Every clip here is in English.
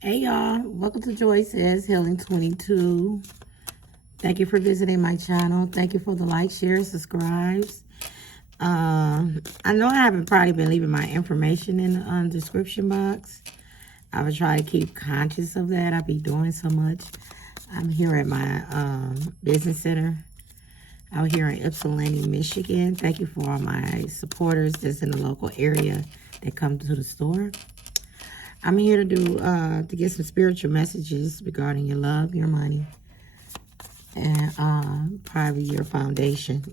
Hey y'all, welcome to Joy Says Healing 22. Thank you for visiting my channel. Thank you for the like, share, subscribes. I know I haven't probably been leaving my information in the description box. I would try to keep conscious of that. I be doing so much. I'm here at my business center out here in Ypsilanti, Michigan. Thank you for all my supporters that's in the local area that come to the store. I'm here to get some spiritual messages regarding your love, your money, and probably your foundation.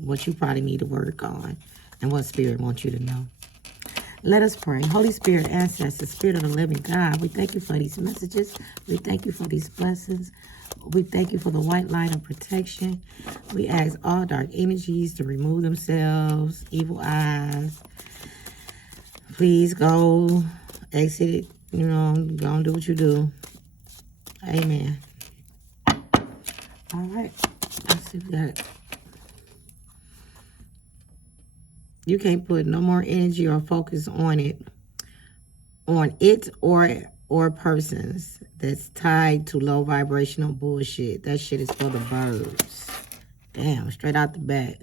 What you probably need to work on, and what Spirit wants you to know. Let us pray. Holy Spirit, ancestors, Spirit of the living God, we thank you for these messages. We thank you for these blessings. We thank you for the white light of protection. We ask all dark energies to remove themselves, evil eyes. Please go, exit it, go and do what you do. Amen. All right. Let's see that. You can't put no more energy or focus on it or persons that's tied to low vibrational bullshit. That shit is for the birds. Damn, straight out the bat.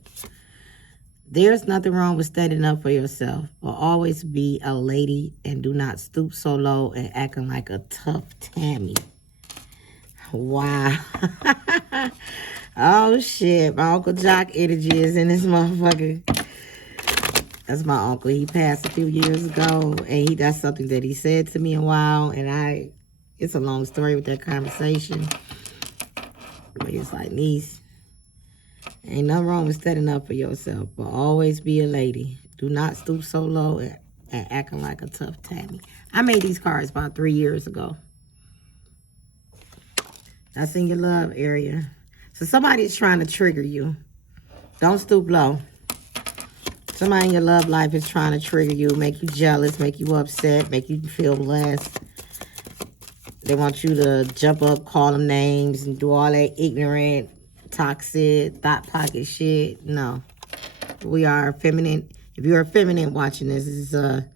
There's nothing wrong with standing up for yourself, but always be a lady and do not stoop so low and acting like a tough Tammy. Wow. Oh shit, my Uncle Jock energy is in this motherfucker. That's my uncle. He passed a few years ago, and that's something that he said to me a while, and it's a long story with that conversation. But he was like, niece, ain't nothing wrong with standing up for yourself, but always be a lady. Do not stoop so low and acting like a tough Tammy. I made these cards about 3 years ago. That's in your love area. So somebody's trying to trigger you. Don't stoop low. Somebody in your love life is trying to trigger you, make you jealous, make you upset, make you feel less. They want you to jump up, call them names, and do all that ignorant, toxic, thought pocket shit. No. We are feminine. If you're a feminine watching this, this is a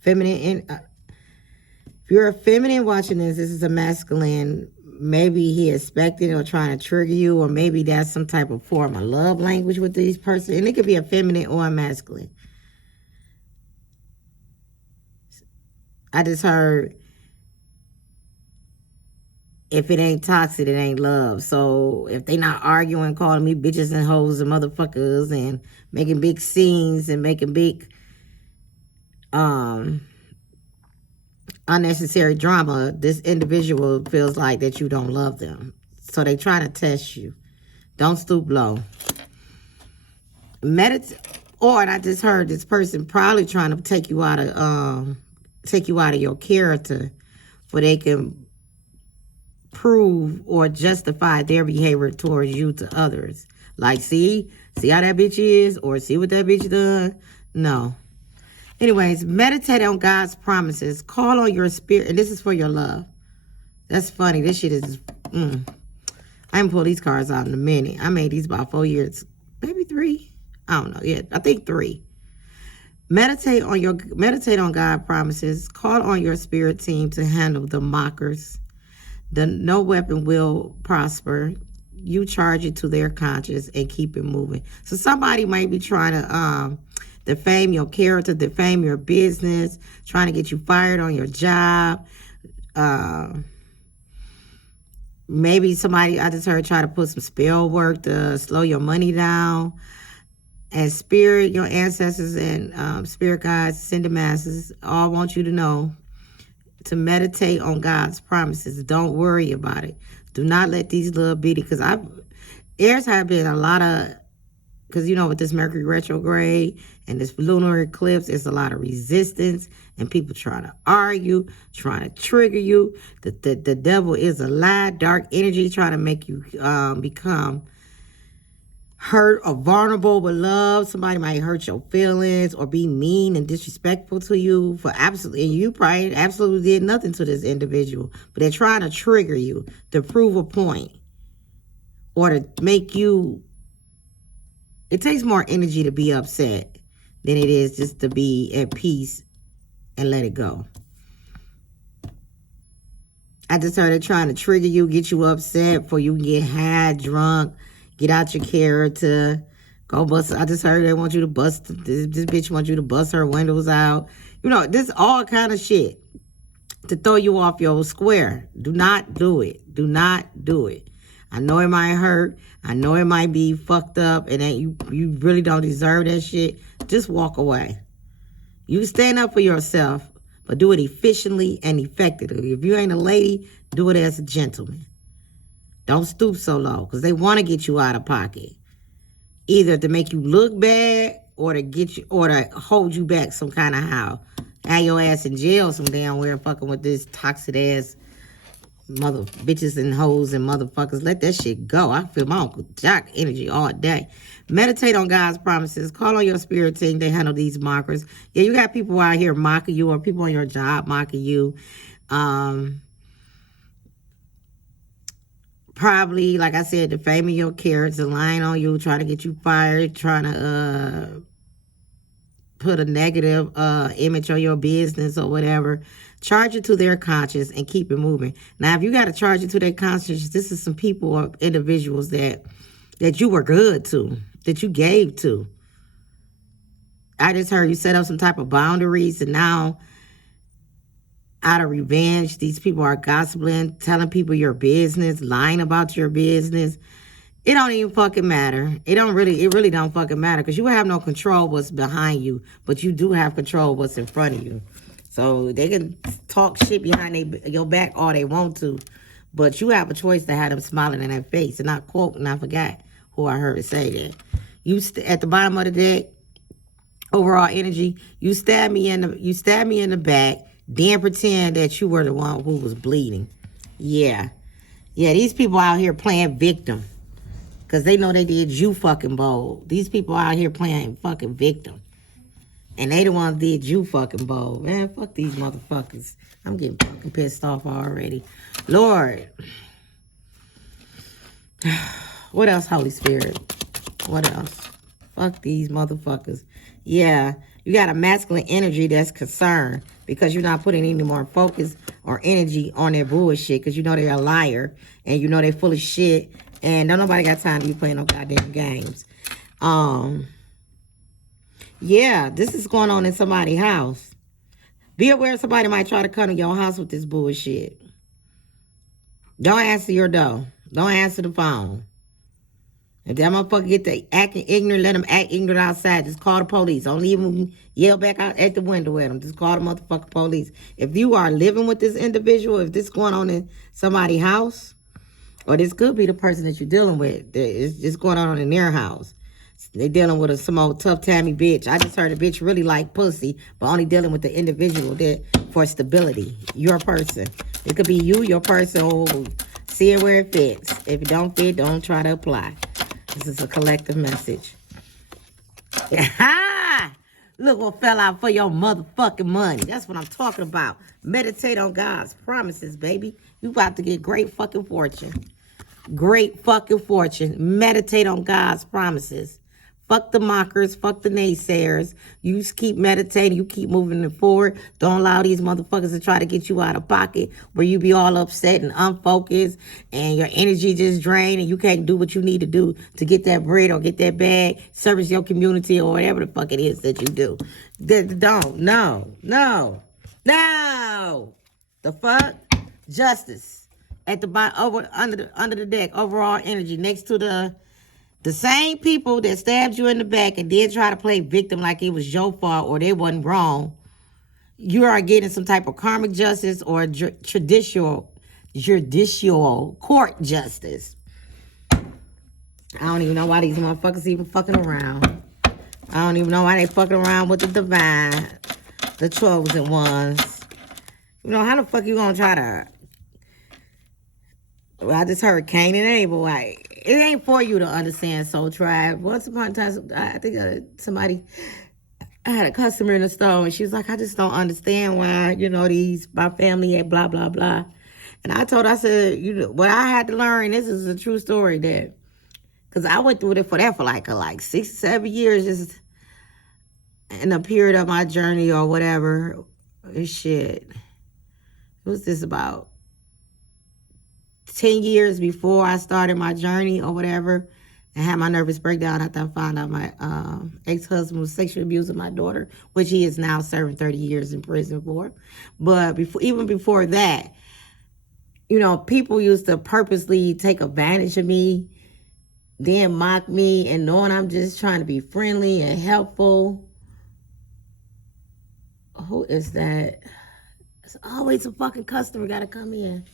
feminine. If you're a feminine watching this, this is a masculine. Maybe he expecting or trying to trigger you, or maybe that's some type of form of love language with these person. And it could be a feminine or a masculine. I just heard, if it ain't toxic, it ain't love. So if they not arguing, calling me bitches and hoes and motherfuckers and making big scenes and making big unnecessary drama, this individual feels like that you don't love them. So they try to test you. Don't stoop low. Or I just heard this person probably trying to take you out of your character, where they can prove or justify their behavior towards you to others. Like, see how that bitch is, or see what that bitch done. No. Anyways, meditate on God's promises. Call on your spirit. And this is for your love. That's funny. This shit is... I ain't pull these cards out in a minute. I made these about 4 years. Maybe 3. I don't know. Yeah, I think 3. Meditate on God's promises. Call on your spirit team to handle the mockers. No weapon will prosper. You charge it to their conscience and keep it moving. So somebody might be trying to... defame your character, defame your business, trying to get you fired on your job. Maybe somebody, I just heard, try to put some spell work to slow your money down. And spirit, your ancestors and spirit guides, ascended masters, all want you to know to meditate on God's promises. Don't worry about it. Do not let these little bitty, because there's have been a lot of, because, with this Mercury retrograde and this lunar eclipse, there's a lot of resistance and people trying to argue, trying to trigger you. The devil is a lie, dark energy trying to make you become hurt or vulnerable with love. Somebody might hurt your feelings or be mean and disrespectful to you and you probably absolutely did nothing to this individual, but they're trying to trigger you to prove a point or to make you... It takes more energy to be upset than it is just to be at peace and let it go. I just heard it trying to trigger you, get you upset for you can get high, drunk, get out your character, go bust. I just heard they want you to bust, this bitch wants you to bust her windows out. You know, this all kind of shit to throw you off your square. Do not do it. Do not do it. I know it might hurt. I know it might be fucked up and that you really don't deserve that shit. Just walk away. You stand up for yourself, but do it efficiently and effectively. If you ain't a lady, do it as a gentleman. Don't stoop so low because they want to get you out of pocket. Either to make you look bad or to get you or to hold you back some kind of how. Have your ass in jail some damn where fucking with this toxic ass mother bitches and hoes and motherfuckers. Let that shit go. I feel my Uncle Jock energy all day. Meditate on God's promises. Call on your spirit team. They handle these mockers. Yeah, you got people out here mocking you or people on your job mocking you. Probably, like I said, defaming your character, lying on you, trying to get you fired, trying to put a negative image on your business or whatever. Charge it to their conscience and keep it moving. Now, if you got to charge it to their conscience, this is some people or individuals that you were good to, that you gave to. I just heard you set up some type of boundaries, and now, out of revenge, these people are gossiping, telling people your business, lying about your business. It don't even fucking matter. It really don't fucking matter because you have no control what's behind you, but you do have control what's in front of you. So they can talk shit behind your back all they want to, but you have a choice to have them smiling in their face. And I quote, and I forgot who I heard say that. At the bottom of the deck, overall energy, you stab me in the back, then pretend that you were the one who was bleeding. Yeah, these people out here playing victim. Because they know they did you fucking bold. These people out here playing fucking victim. And they the ones did you fucking bold. Man, fuck these motherfuckers. I'm getting fucking pissed off already. Lord. What else, Holy Spirit? What else? Fuck these motherfuckers. Yeah, you got a masculine energy that's concerned because you're not putting any more focus or energy on their bullshit because you know they're a liar and you know they're full of shit. And don't nobody got time to be playing no goddamn games. Yeah, this is going on in somebody's house. Be aware somebody might try to come to your house with this bullshit. Don't answer your door. Don't answer the phone. If that motherfucker get to acting ignorant, let them act ignorant outside. Just call the police. Don't leave them yell back out at the window at them. Just call the motherfucking police. If you are living with this individual, if this is going on in somebody's house, or this could be the person that you're dealing with. It's just going on in their house. They dealing with some old tough tammy bitch. I just heard a bitch really like pussy, but only dealing with the individual that for stability. Your person. It could be you, your person, or see it where it fits. If it don't fit, don't try to apply. This is a collective message. Look what fell out for your motherfucking money. That's what I'm talking about. Meditate on God's promises, baby. You about to get great fucking fortune. Great fucking fortune. Meditate on God's promises. Fuck the mockers. Fuck the naysayers. You just keep meditating. You keep moving it forward. Don't allow these motherfuckers to try to get you out of pocket where you be all upset and unfocused and your energy just drained and you can't do what you need to do to get that bread or get that bag, service your community or whatever the fuck it is that you do. Don't. No. The fuck? Justice. At the bottom, under the deck, overall energy, next to the same people that stabbed you in the back and then try to play victim like it was your fault or they wasn't wrong. You are getting some type of karmic justice or judicial court justice. I don't even know why these motherfuckers even fucking around. I don't even know why they fucking around with the divine, the chosen ones. You know, how the fuck you gonna try to... Well, I just heard Cain and Abel. Like, it ain't for you to understand Soul Tribe. Once upon a time, I think I had a customer in the store, and she was like, I just don't understand why, my family ain't blah, blah, blah. And I told her, I said, what I had to learn, this is a true story, that, because I went through it for like 6, 7 years, just in a period of my journey or whatever. Shit. It was just about 10 years before I started my journey or whatever, and had my nervous breakdown after I found out my ex-husband was sexually abusing my daughter, which he is now serving 30 years in prison for. But even before that, people used to purposely take advantage of me, then mock me, and knowing I'm just trying to be friendly and helpful. Who is that? It's always a fucking customer got to come in.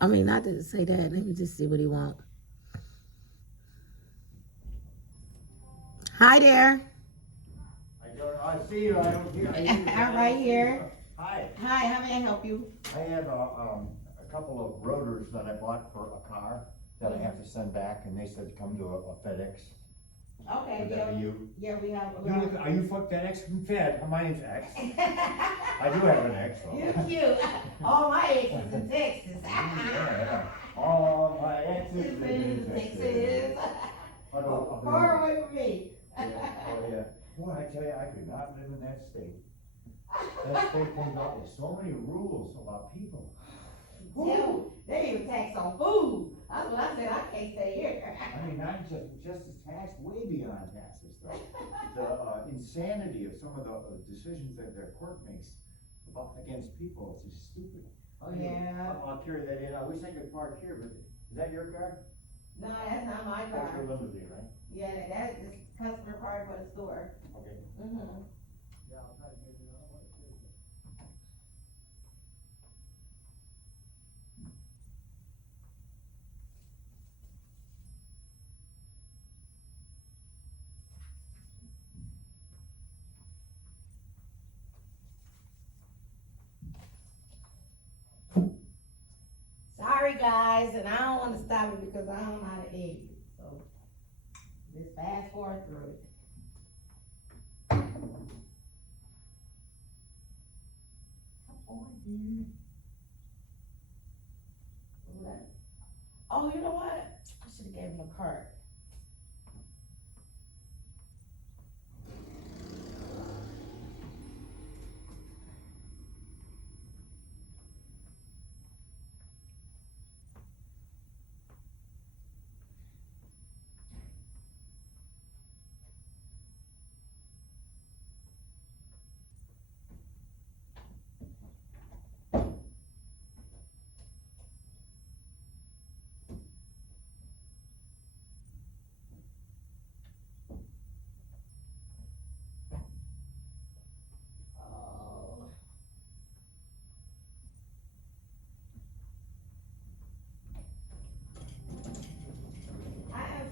I mean, not to say that. Let me just see what he wants. Hi there. I see you. I don't hear. I'm right here. Hi. Hi, how may I help you? I have a couple of rotors that I bought for a car that I have to send back, and they said to come to a FedEx. Okay, Would that be you? Yeah, we have. Are you FedEx from Fed? My name's X. I do have an X. So. You're cute. All my exes in Texas. Yeah. All my exes in Texas. Far away from me. Yeah. Oh yeah. Boy, I tell you, I could not live in that state. That state comes out with so many rules about people. Yeah, they even tax on food. That's what I said. I can't stay here. I mean, not just as taxed, way beyond taxes, though. The insanity of some of the decisions that their court makes against people is just stupid. Oh yeah. I'll carry that in. I wish I could park here, but is that your car? No, that's not my car. That's your limousine, right? Yeah, that is customer card for the store. Okay. Mm-hmm. Yeah, I'll try to get it on. Sorry guys, and I don't want to stop it because I don't know how to edit it. So just fast forward through it. Come on, dude. Oh, you know what? I should have gave him a card.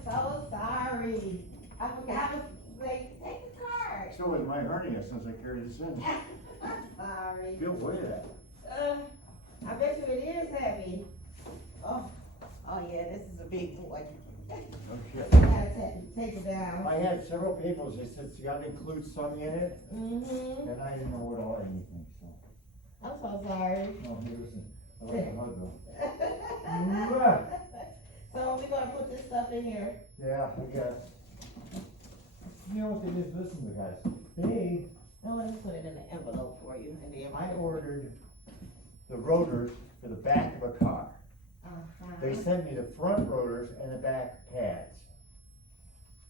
So sorry. I forgot to say, take the card. So was my hernia since I carried this in. Sorry. Good way that. I bet you it is heavy. Oh yeah, this is a big boy. Okay. I gotta take it down. I had several people that said you gotta include some in it, Mm-hmm. and I didn't know what all anything, so. I'm so sorry. No, hey, listen, I like the hug though. So we're gonna put this stuff in here. Yeah, I guess. You know what they just listen to, guys. They, No, let's put it in an envelope for you. And then I ordered the rotors for the back of a car. They sent me the front rotors and the back pads.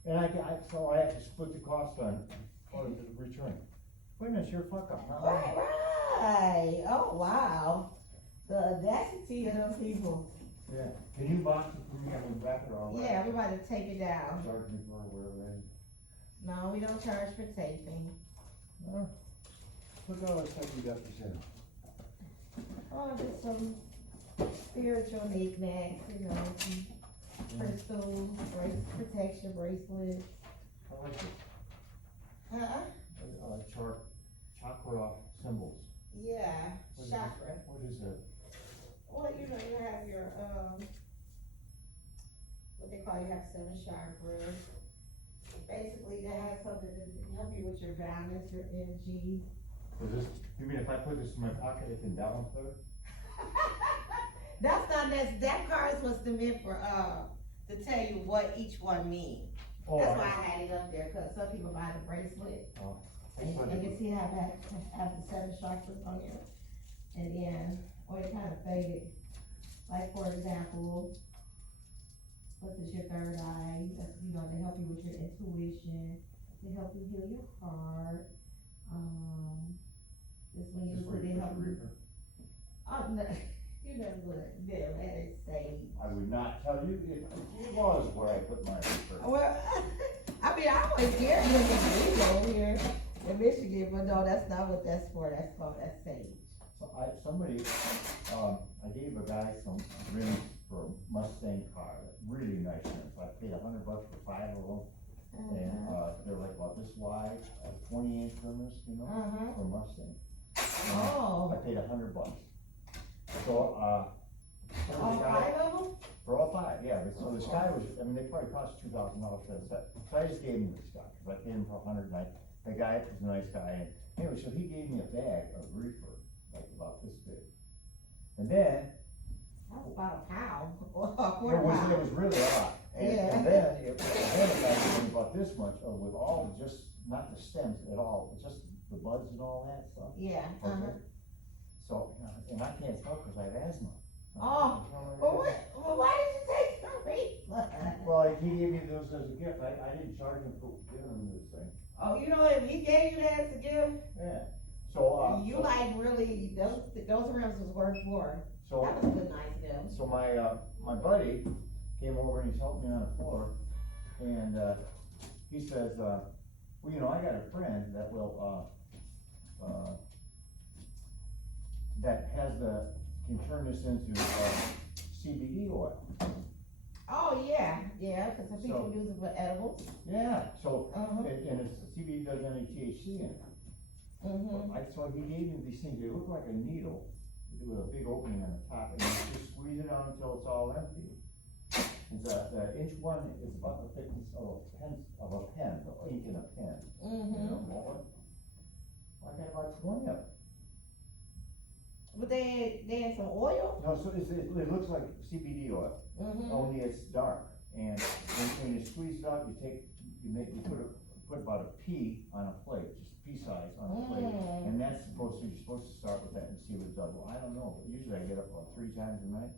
And so I had to split the cost on the return. Wait a minute, you're a fuck up, huh? Right. Oh wow. The audacity of those people. Yeah. Can you box it for me? I can wrap it all. Yeah, we're about to take it down. Charge me for whatever it is. No, we don't charge for taping. Look all the stuff you got for sale. Oh, just some spiritual knickknacks, some crystals, protection bracelets. I like it. Huh? Chakra symbols. Yeah, chakra. What is that? Well, you have your, what they call, you have 7 chakras. Basically, that has something to help you with your balance, your energy. You mean if I put this in my pocket, it can balance better? That's not that card is what's meant for, to tell you what each one means. Oh, That's why I had it up there, because some people buy the bracelet. Oh. And you see how that have the 7 chakras on it. And then, or it kind of faded. Like for example, apple. Plus it's your third eye, that's, you know, to help you with your intuition, to help you heal your heart. This one Just usually wait they for help the you. reaper. Oh, no, you never would, Bill, that is sage. I would not tell you if it was where I put my reaper. Well, I mean, I always hear you in the over here in Michigan, but no, that's not what that's for, that's called, that's sage. So I gave a guy some rims for a Mustang car, really nice rims. I paid $100 for 5 of them. And, they're like about this wide, 20-inch rims, you know, for Mustang. Oh. I paid $100. So, All the guy, 5 of them? for all 5, yeah, but so this guy was, I mean, they probably cost $2,000 for the set. So I just gave him this guy, cause I paid him for 100, and the guy was a nice guy, and anyway, so he gave me a bag of reefer, like about this big. And then, That was about a pound, or a it quarter was, pound. it was really a lot. And, Yeah. and then the guy gave me about this much, with all, just, not the stems at all, just the buds and all that stuff. Yeah, Okay. So, and I can't smoke because I have asthma. Oh, well, why did you take some reefer? Well, he gave me those as a gift, I didn't charge him for giving him this thing. Oh, you know, if he gave you that as a gift, Yeah, so, you like really, those rims was worth more. so, That was a good nice deal. so my buddy came over and he's helping me on the floor, and, he says, well, you know, I got a friend that will, that can turn this into, CBD oil. Oh, yeah, cause some people So- use it for edibles. Yeah, so, Uh-huh. and it's, CBD doesn't have any THC in it. So he gave me these things, they look like a needle with a big opening on the top, and you just squeeze it out until it's all empty. And the inch one is about the thickness of a pen, the ink in a pen. You know, well, I got about 20 of them. But they had some oil? No, so it looks like CBD oil, only it's dark. And when you squeeze it out, you put about a pea on a plate, just pea size on a plate. And you're supposed to start with that and see what it does. Well, I don't know, but usually I get up about 3 times a night.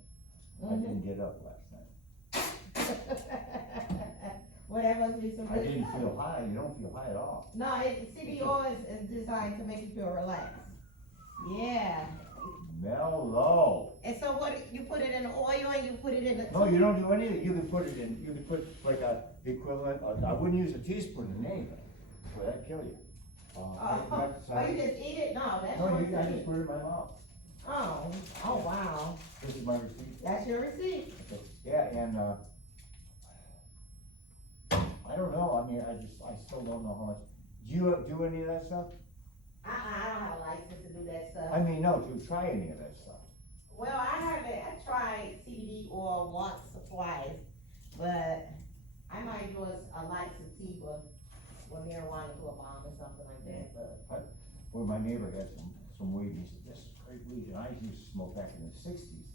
I didn't get up last night. Well, that must be some I good didn't stuff. feel high, you don't feel high at all. No, CBD oil is designed to make you feel relaxed. Yeah. Mellow. And so what, you put it in oil and you put it in the. No, you don't do anything, you can put like the equivalent, I wouldn't use a teaspoon in anything, well, that'd kill you. Oh, you just eat it? No, that's No, your I just receipt. put it in my mouth. Oh, wow. This is my receipt. That's your receipt. Okay. Yeah, and, I don't know, I mean, I still don't know how much, do you do any of that stuff? I don't have a license to do that stuff. I mean, no, to try any of that stuff. Well, I tried CBD oil once or twice, but I might do a light sativa with marijuana to a bomb or something like that, but. Well, my neighbor had some weed, he said, this is great weed, and I used to smoke back in the 60s.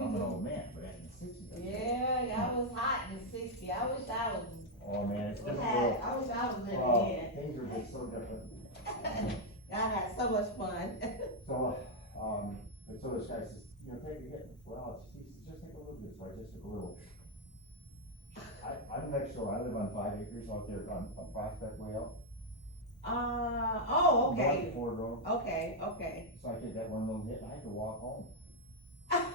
I'm an old man, but back in the 60s. Yeah, I was hot in the 60s, I wish I was, Oh, man, it's different I world. wish I was living Oh, in. things are just so different. I had so much fun. So, but so this guy says, you know, take a hit. Well, he says, just take a little bit. So I just took a little. I'm next door. I live on 5 acres out there on Prospect Way out. Oh, okay. Ford Road. Okay. So I did that one little hit and I had to walk home.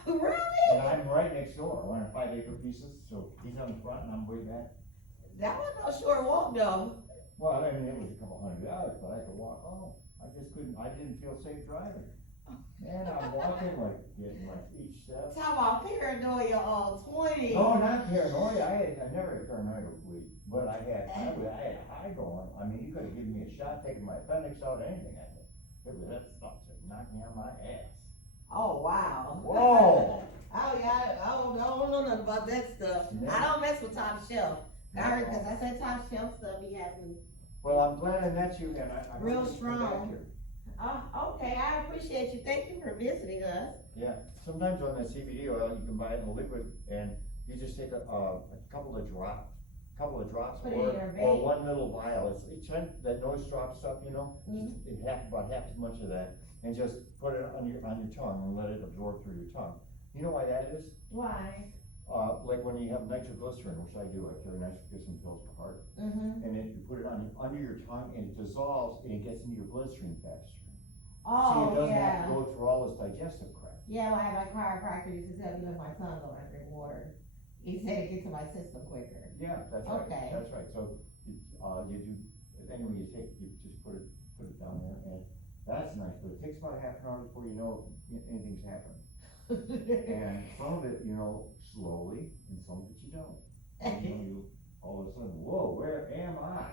Really? And I'm right next door. We're on 5 acre pieces. So he's on the front and I'm way back. That was no short walk though. Well, I mean, it was a couple $100, but I had to walk home. I didn't feel safe driving. And I'm walking getting each step. Talk about paranoia on 20. No, not paranoia. I never had paranoia with weed, but I had a high going. I mean, you could have given me a shot, taken my appendix out, anything. It was that stuff that knocked me on my ass. Oh, wow. Whoa. Oh, yeah, I don't know nothing about that stuff. No. I don't mess with top shelf. I heard, cause I said top shelf stuff be happening. Well, I'm glad I met you, and I'm Real glad you come back strong. here. Okay, I appreciate you. Thank you for visiting us. Yeah, sometimes on the CBD oil, you can buy it in a liquid, and you just take a couple of drops, Put it in your or vape. one little vial. It's that nose drop stuff, you know, Mhm. about half as much of that, and just put it on your tongue and let it absorb through your tongue. You know why that is? Why? like when you have nitroglycerin, which I do, I carry nitroglycerin pills for heart, Mm-hmm. and then you put it on, under your tongue, and it dissolves, and it gets into your bloodstream faster. So Oh, it doesn't have yeah. to go through all this digestive crap. Yeah, when I had my chiropractor used to tell me let my tongue go and drink water. He said it gets to my system quicker. Yeah, that's right, Okay. that's right, so, you do, anyway, you just put it down there, and that's nice, but it takes about half an hour before you know anything's happened. And some of it, slowly, and some of it you don't. And, you, all of a sudden, whoa, where am I?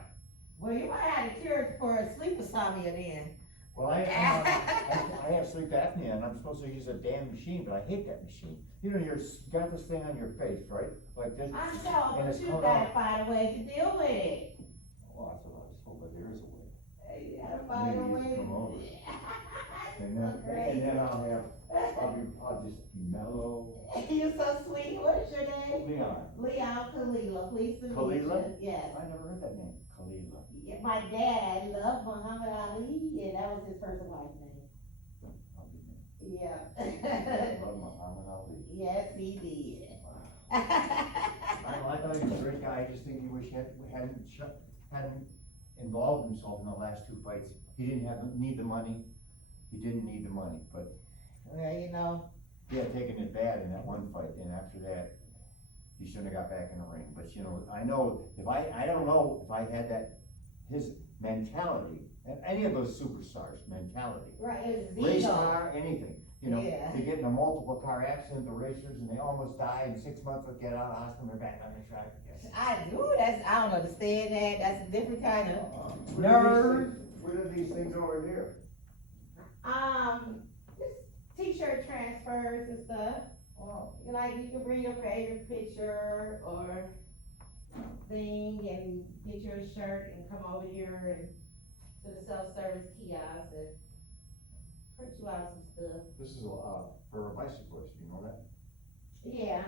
Well, you might have to cure it for a sleep insomnia then. Well, I have sleep apnea, and I'm supposed to use a damn machine, but I hate that machine. You got this thing on your face, right, like this. I know, and but it's you coming gotta out. find a way to deal with it. Oh, that's what I was told, but there is a way. You gotta find a Maybe you way. should come over. And So then, great. I'll just be mellow. You're so sweet. What is your name? Leon. Leon Khalillah. Pleased to meet you. Khalillah? Yes. I never heard that name, Khalillah. Yeah, my dad loved Muhammad Ali, and that was his first wife's name. I'll be there. Yeah. Love Muhammad Ali. Yes, he did. I thought he was a great guy, I just think he wish he hadn't involved himself in the last two fights. He didn't need the money, but Well, he had taken it bad in that one fight, and after that, he shouldn't have got back in the ring. But I know I don't know if I had his mentality, and any of those superstars' mentality, right, it was race ego. car, anything. Yeah. They get in a multiple car accident, the racers, and they almost die, in 6 months they'll get out of the hospital, they're back on the track again. I don't understand that. That's a different kind of What are nerve. What are these things over here? Just t-shirt transfers and stuff. Oh, Like you can bring your favorite picture or thing and get your shirt and come over here and to the self-service kiosk and print you out some stuff. this is, for a bicyclist, you know that? Yeah.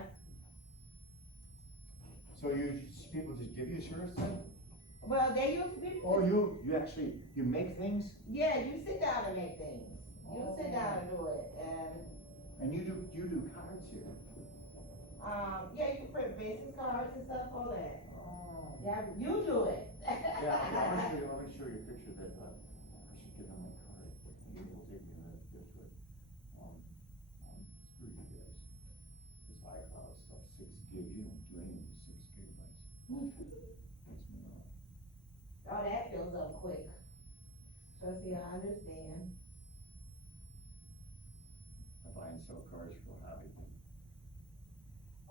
So people just give you shirts then? Well, they used to be. Or you actually, you make things? Yeah, you sit down and make things. You sit down and do it, And you do cards here? yeah, you can print business cards and stuff, all that. Oh. Yeah, you do it. Yeah, I'm gonna show you a picture that, I should get on my card. You will take me to this way. Screw you guys. This iCloud stuff, 6 gigs, you don't do anything with 6 gigabytes. Makes me laugh. Oh, that fills up quick. Trust me, I understand. I buy and sell cars for a hobby.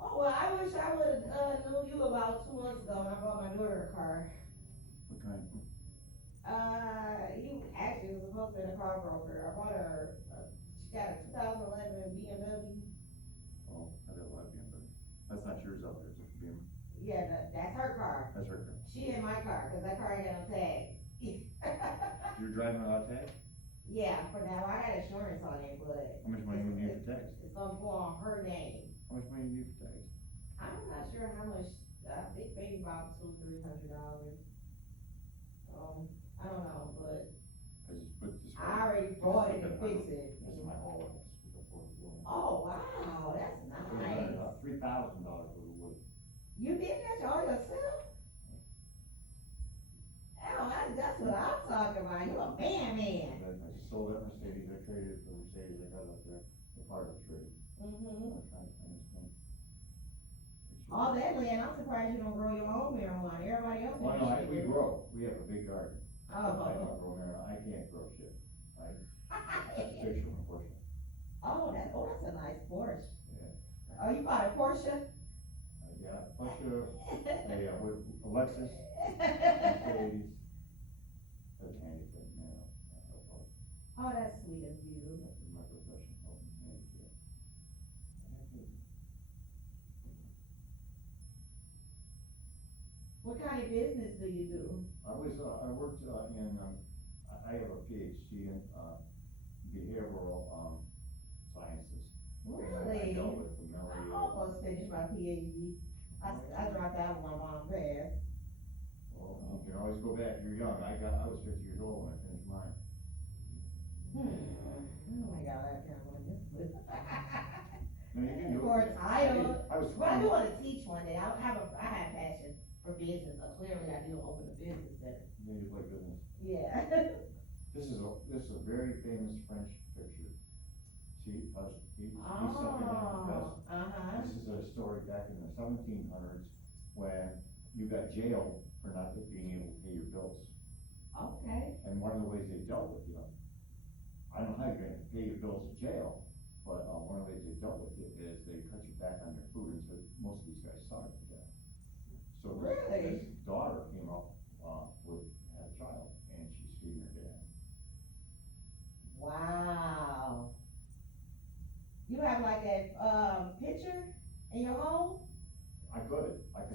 Oh, well, I wish I would've, knew you about 2 months ago when I bought my daughter a car. What kind? You actually was supposed to be a car broker. I bought her, she got a 2011 BMW. Oh, I got a lot of BMW. That's not yours out there, it's a BMW. Yeah, that's her car. That's her car. She in my car, cause that car ain't got no tag. You're driving without tag? Yeah, for now, I got insurance on it, but. How much money would you need for tags? It's gonna go on her name. How much money do you need for tags? I'm not sure how much, I think maybe about $200-300. I don't know, but I just put this. I already bought it to fix it. This is my whole. Oh, wow, that's nice. $3,000 worth of wood. You did that all yourself? Oh, that's what I'm talking about, you a man. I just sold that Mercedes, I traded it for Mercedes, I got up there, the part of the trade. Mm-hmm. I'm trying to find this one. All that land, I'm surprised you don't grow your own marijuana, everybody else. Well, has no, shit. we grow, we have a big garden. I Oh. don't grow marijuana, I can't grow shit. That's a picture of a Porsche. That's a nice Porsche. Yeah. Oh, you bought a Porsche? Yeah, Porsche, with Lexus, Mercedes. That's handy thing, Oh, that's sweet of you. That's my profession, helping handicap. What kind of business do you do? I worked, I have a PhD in, behavioral, sciences. And I Really? dealt with the I melody. almost finished my PhD. I dropped out when my mom passed. Well, you can always go back, you're young, I was 50 years old when I finished mine. Oh my God, I can't believe this. No, you can do For a it. title. I was Well, I trying, do want to teach one day. I have passion for business, so clearly I do open a business center. maybe like business. Yeah. This is a very famous French picture. See, he's sucking Oh, because uh-huh. this is a story back in the 1700s when you got jailed for not being able to pay your bills. Okay. And one of the ways they dealt with you, I don't know how you're gonna pay your bills in jail, but, one of the ways they dealt with it is they cut you back on your food, and so most of these guys starved to death. So Really? this daughter came up, had a child, and she's feeding her dad. Wow. You have like that, picture in your home? I could have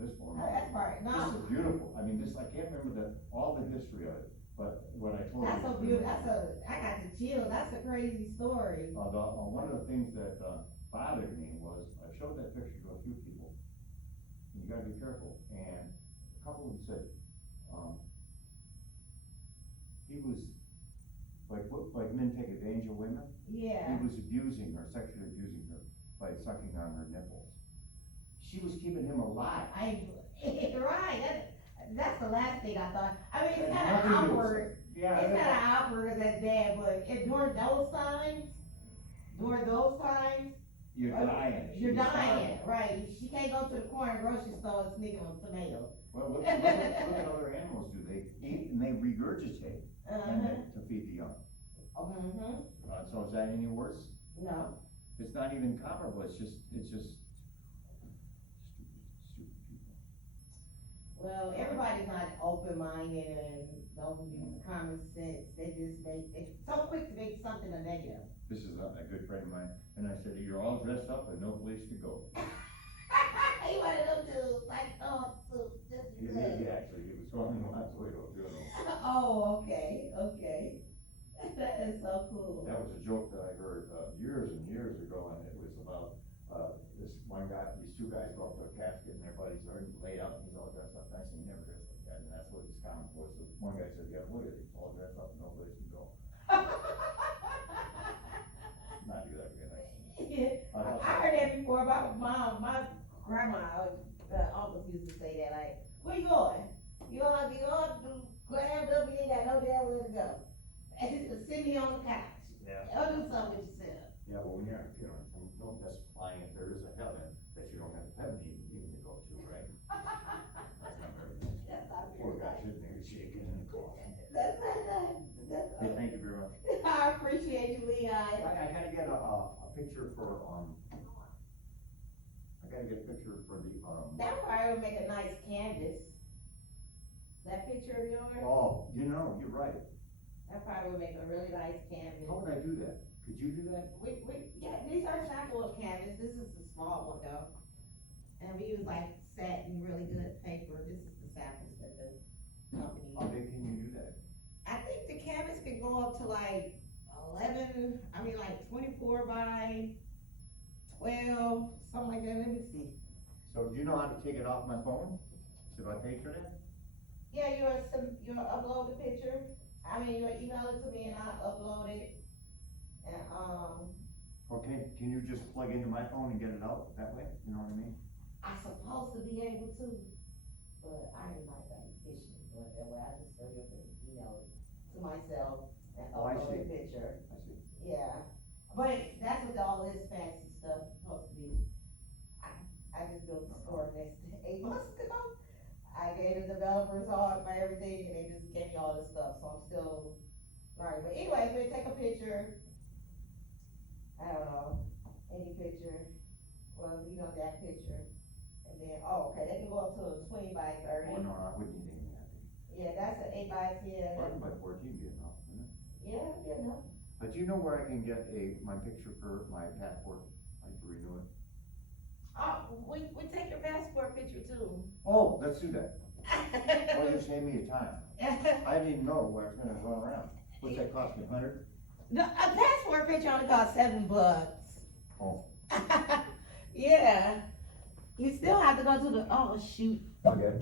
this one. Oh, that's part, This no. is beautiful, I mean, I can't remember all the history of it, but what I told you. That's so beautiful, I got the chills, that's a crazy story. One of the things that, bothered me was, I showed that picture to a few people, and you gotta be careful, and a couple of them said, he was, like men take advantage of women, Yeah. he was abusing her, sexually abusing her, by sucking on her nipples. She was keeping him alive. Right, that's the last thing I thought, I mean, it's And kinda nothing to do with awkward, sex. Yeah. it's kinda awkward as that, but during those times, You're dying. you're She's dying, dying. right, she can't go to the corner grocery store and sneak on tomatoes. Well, look at other animals do, they eat and they regurgitate, and to feed the young. Mm-hmm, So is that any worse? no, It's not even comparable, it's just stupid people. well, everybody's not open-minded and don't use common sense, they so quick to make something a negative. This is a good friend of mine, and I said, you're all dressed up and no place to go. He wanted them dudes, like, oh, suits, just He good. did, actually, he was going lots of way to a funeral. Oh, okay, that is so cool. That was a joke that I heard, years and years ago, and it was about, this one guy, these two guys go up to a casket and their buddies are laid out, and he's all dressed up nice, and he never dressed like that, and that's what his comment was. So one guy said, yeah, look at it, he's all dressed up and no place to go. Not do that again. I heard that before about my grandma, uncles used to say that, like, where you going? You all glammed up, you ain't got no damn where to go. And just sit me on the couch. Yeah. Or do something with yourself. Yeah, well, when you're at a funeral, don't just implying if there is a heaven, that you don't have heaven even to go to, right? That's not very nice. That's not Poor very guy nice. sitting there shaking in the coffin. That's not nice. Hey, thank you very much. I appreciate you, Leon. I gotta get a picture for, I gotta get a picture for the, That probably would make a nice canvas. That picture of yours, oh, you're right. that probably would make a really nice canvas. How would I do that? Could you do that? Yeah, these are sample canvas, this is the small one though. And we use like satin, really good paper, this is the samples that the company How uses. big can you do that? I think the canvas can go up to like 24 by 12, something like that, let me see. So do you know how to take it off my phone? Should I pay for that? Yeah, you'll upload the picture, you'll email it to me and I'll upload it. And, Okay, can you just plug into my phone and get it out that way? You know what I mean? I'm supposed to be able to, but I am not that efficient, but that way I just hurry up and email it to myself and Oh, I upload see. the picture. I see. Yeah, but that's what all this fancy stuff is supposed to be. I just built the store next to 8 months ago. I gave the developers all my everything and they just gave me all this stuff, so I'm still learning. But anyways, we take a picture. I don't know, any picture, well, that picture. And then, okay, they can go up to a 20 by 30. Oh, no, I wouldn't need anything that big. Yeah, that's an 8 by 10. 11 by 14 be enough, isn't it? Yeah, good enough. But do you know where I can get my picture for my passport? I have to renew it. We take your passport picture too. Oh, let's do that. Oh, you saved me a time. I didn't even know where I was gonna run around. What's that cost me, 100? A passport picture only costs $7. Oh. Yeah, you still have to go to the, oh shoot. Okay.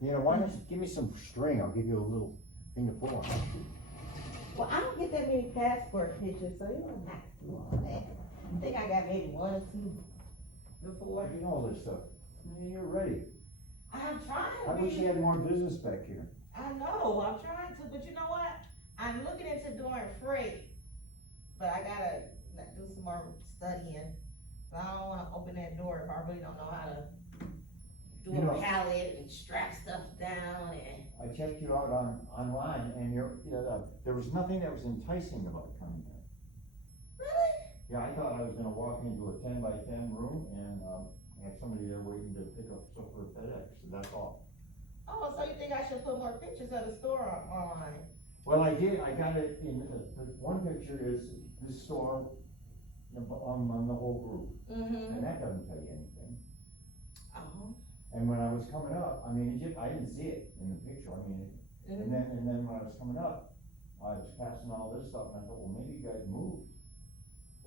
You know, why don't you give me some string, I'll give you a little thing to pull on. Well, I don't get that many passport pictures, so you don't have to do all that. I think I got had maybe one or two before. You know all this stuff. Man, you're ready. I'm trying I to wish you be, had more business back here. I know, I'm trying to, but you know what? I'm looking into doing freight, but I gotta do some more studying. So I don't wanna open that door if I really don't know how to do You know- a pallet and strap stuff down and. I checked you out online and there was nothing that was enticing about coming here. Really? Yeah, I thought I was gonna walk into a 10 by 10 room and, have somebody there waiting to pick up stuff for FedEx, so that's all. Oh, so you think I should put more pictures of the store online? Well, I did, I got it in, the one picture is the store on the whole group, Mm-hmm. and that doesn't tell you anything. Oh. And when I was coming up, I mean, I didn't see it in the picture, I mean, and then when I was coming up, I was passing all this stuff, and I thought, well, maybe you guys moved.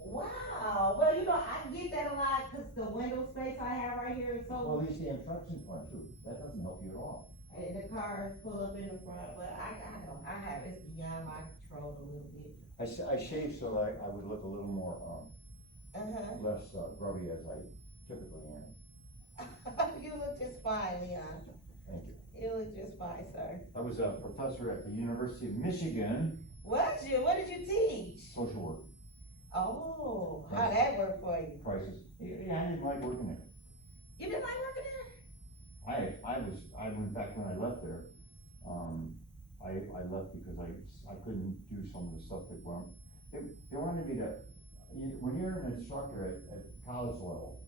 Wow, well, you know, I get that a lot, cause the window space I have right here is Well, so, these damn trucks in front too, that doesn't help you at all. and the cars pull up in the front, but I know, I have, it's beyond my control a little bit. I shaved so that I would look a little more, Uh-huh. less grubby as I typically am. You look just fine, Leon, Thank you. you look just fine, sir. I was a professor at the University of Michigan, What did you teach? social work, Oh, how'd that work for you? crisis. Yeah, I didn't like working there. You didn't like working there? In fact, when I left there, I left because I couldn't do some of the stuff that they wanted me to, when you're an instructor at college level,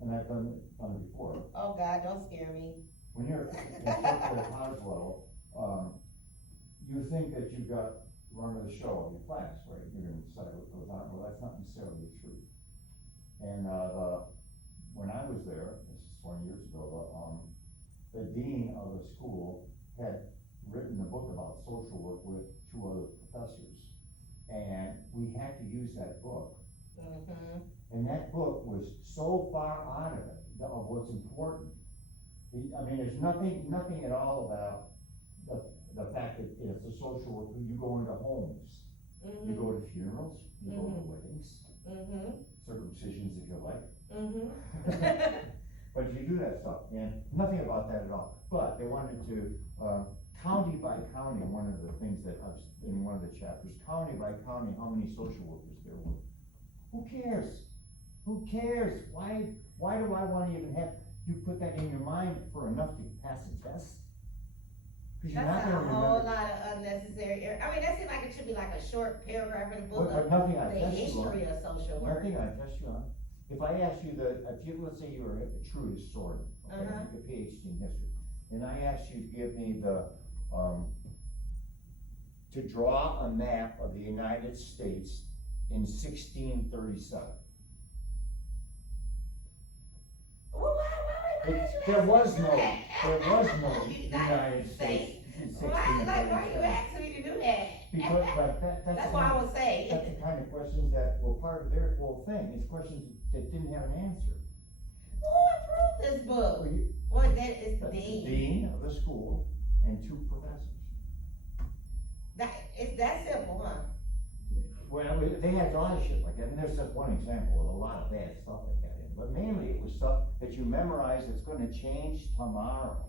and I've done it before, Oh, God, don't scare me. when you're an instructor at college level, you think that you've got run of the show of your class, right? You're gonna decide what goes on, well, that's not necessarily true. And, when I was there, this is 20 years ago, the dean of the school had written a book about social work with 2 other professors. And we had to use that book. Mm-hmm. And that book was so far out of it, of what's important. I mean, there's nothing at all about the fact that it's a social work, you go into homes, you go to funerals, you go to weddings, Mm-hmm. circumcisions if you like. Mm-hmm. But you do that stuff, and nothing about that at all. But they wanted to, county by county, one of the things that I was, in one of the chapters, county by county, how many social workers there were. Who cares? Who cares? Why do I wanna even have, you put that in your mind for enough to pass a test? Cause you're not That's a gonna whole remember. lot of unnecessary, I mean, that seems like it should be like a short paragraph in the book But of nothing I the test you on. history of social work. Nothing I test you on. If I ask you let's say you were a true historian, okay, Uh-huh. a PhD in history, and I asked you to give me to draw a map of the United States in 1637. Well, why did you There ask was me to no, do that? there was no United States in Why you 1637. asking me to do that? Because, but that's. That's the what I kind- would say. That's the kind of questions that were part of their whole thing, it's questions that didn't have an answer. Who approved this book? Well, you- Well, that is the That's the dean. dean of the school and 2 professors. It's that simple, huh? Well, they had a lot of shit like that, and there's just one example of a lot of bad stuff they got in, but mainly it was stuff that you memorize that's gonna change tomorrow.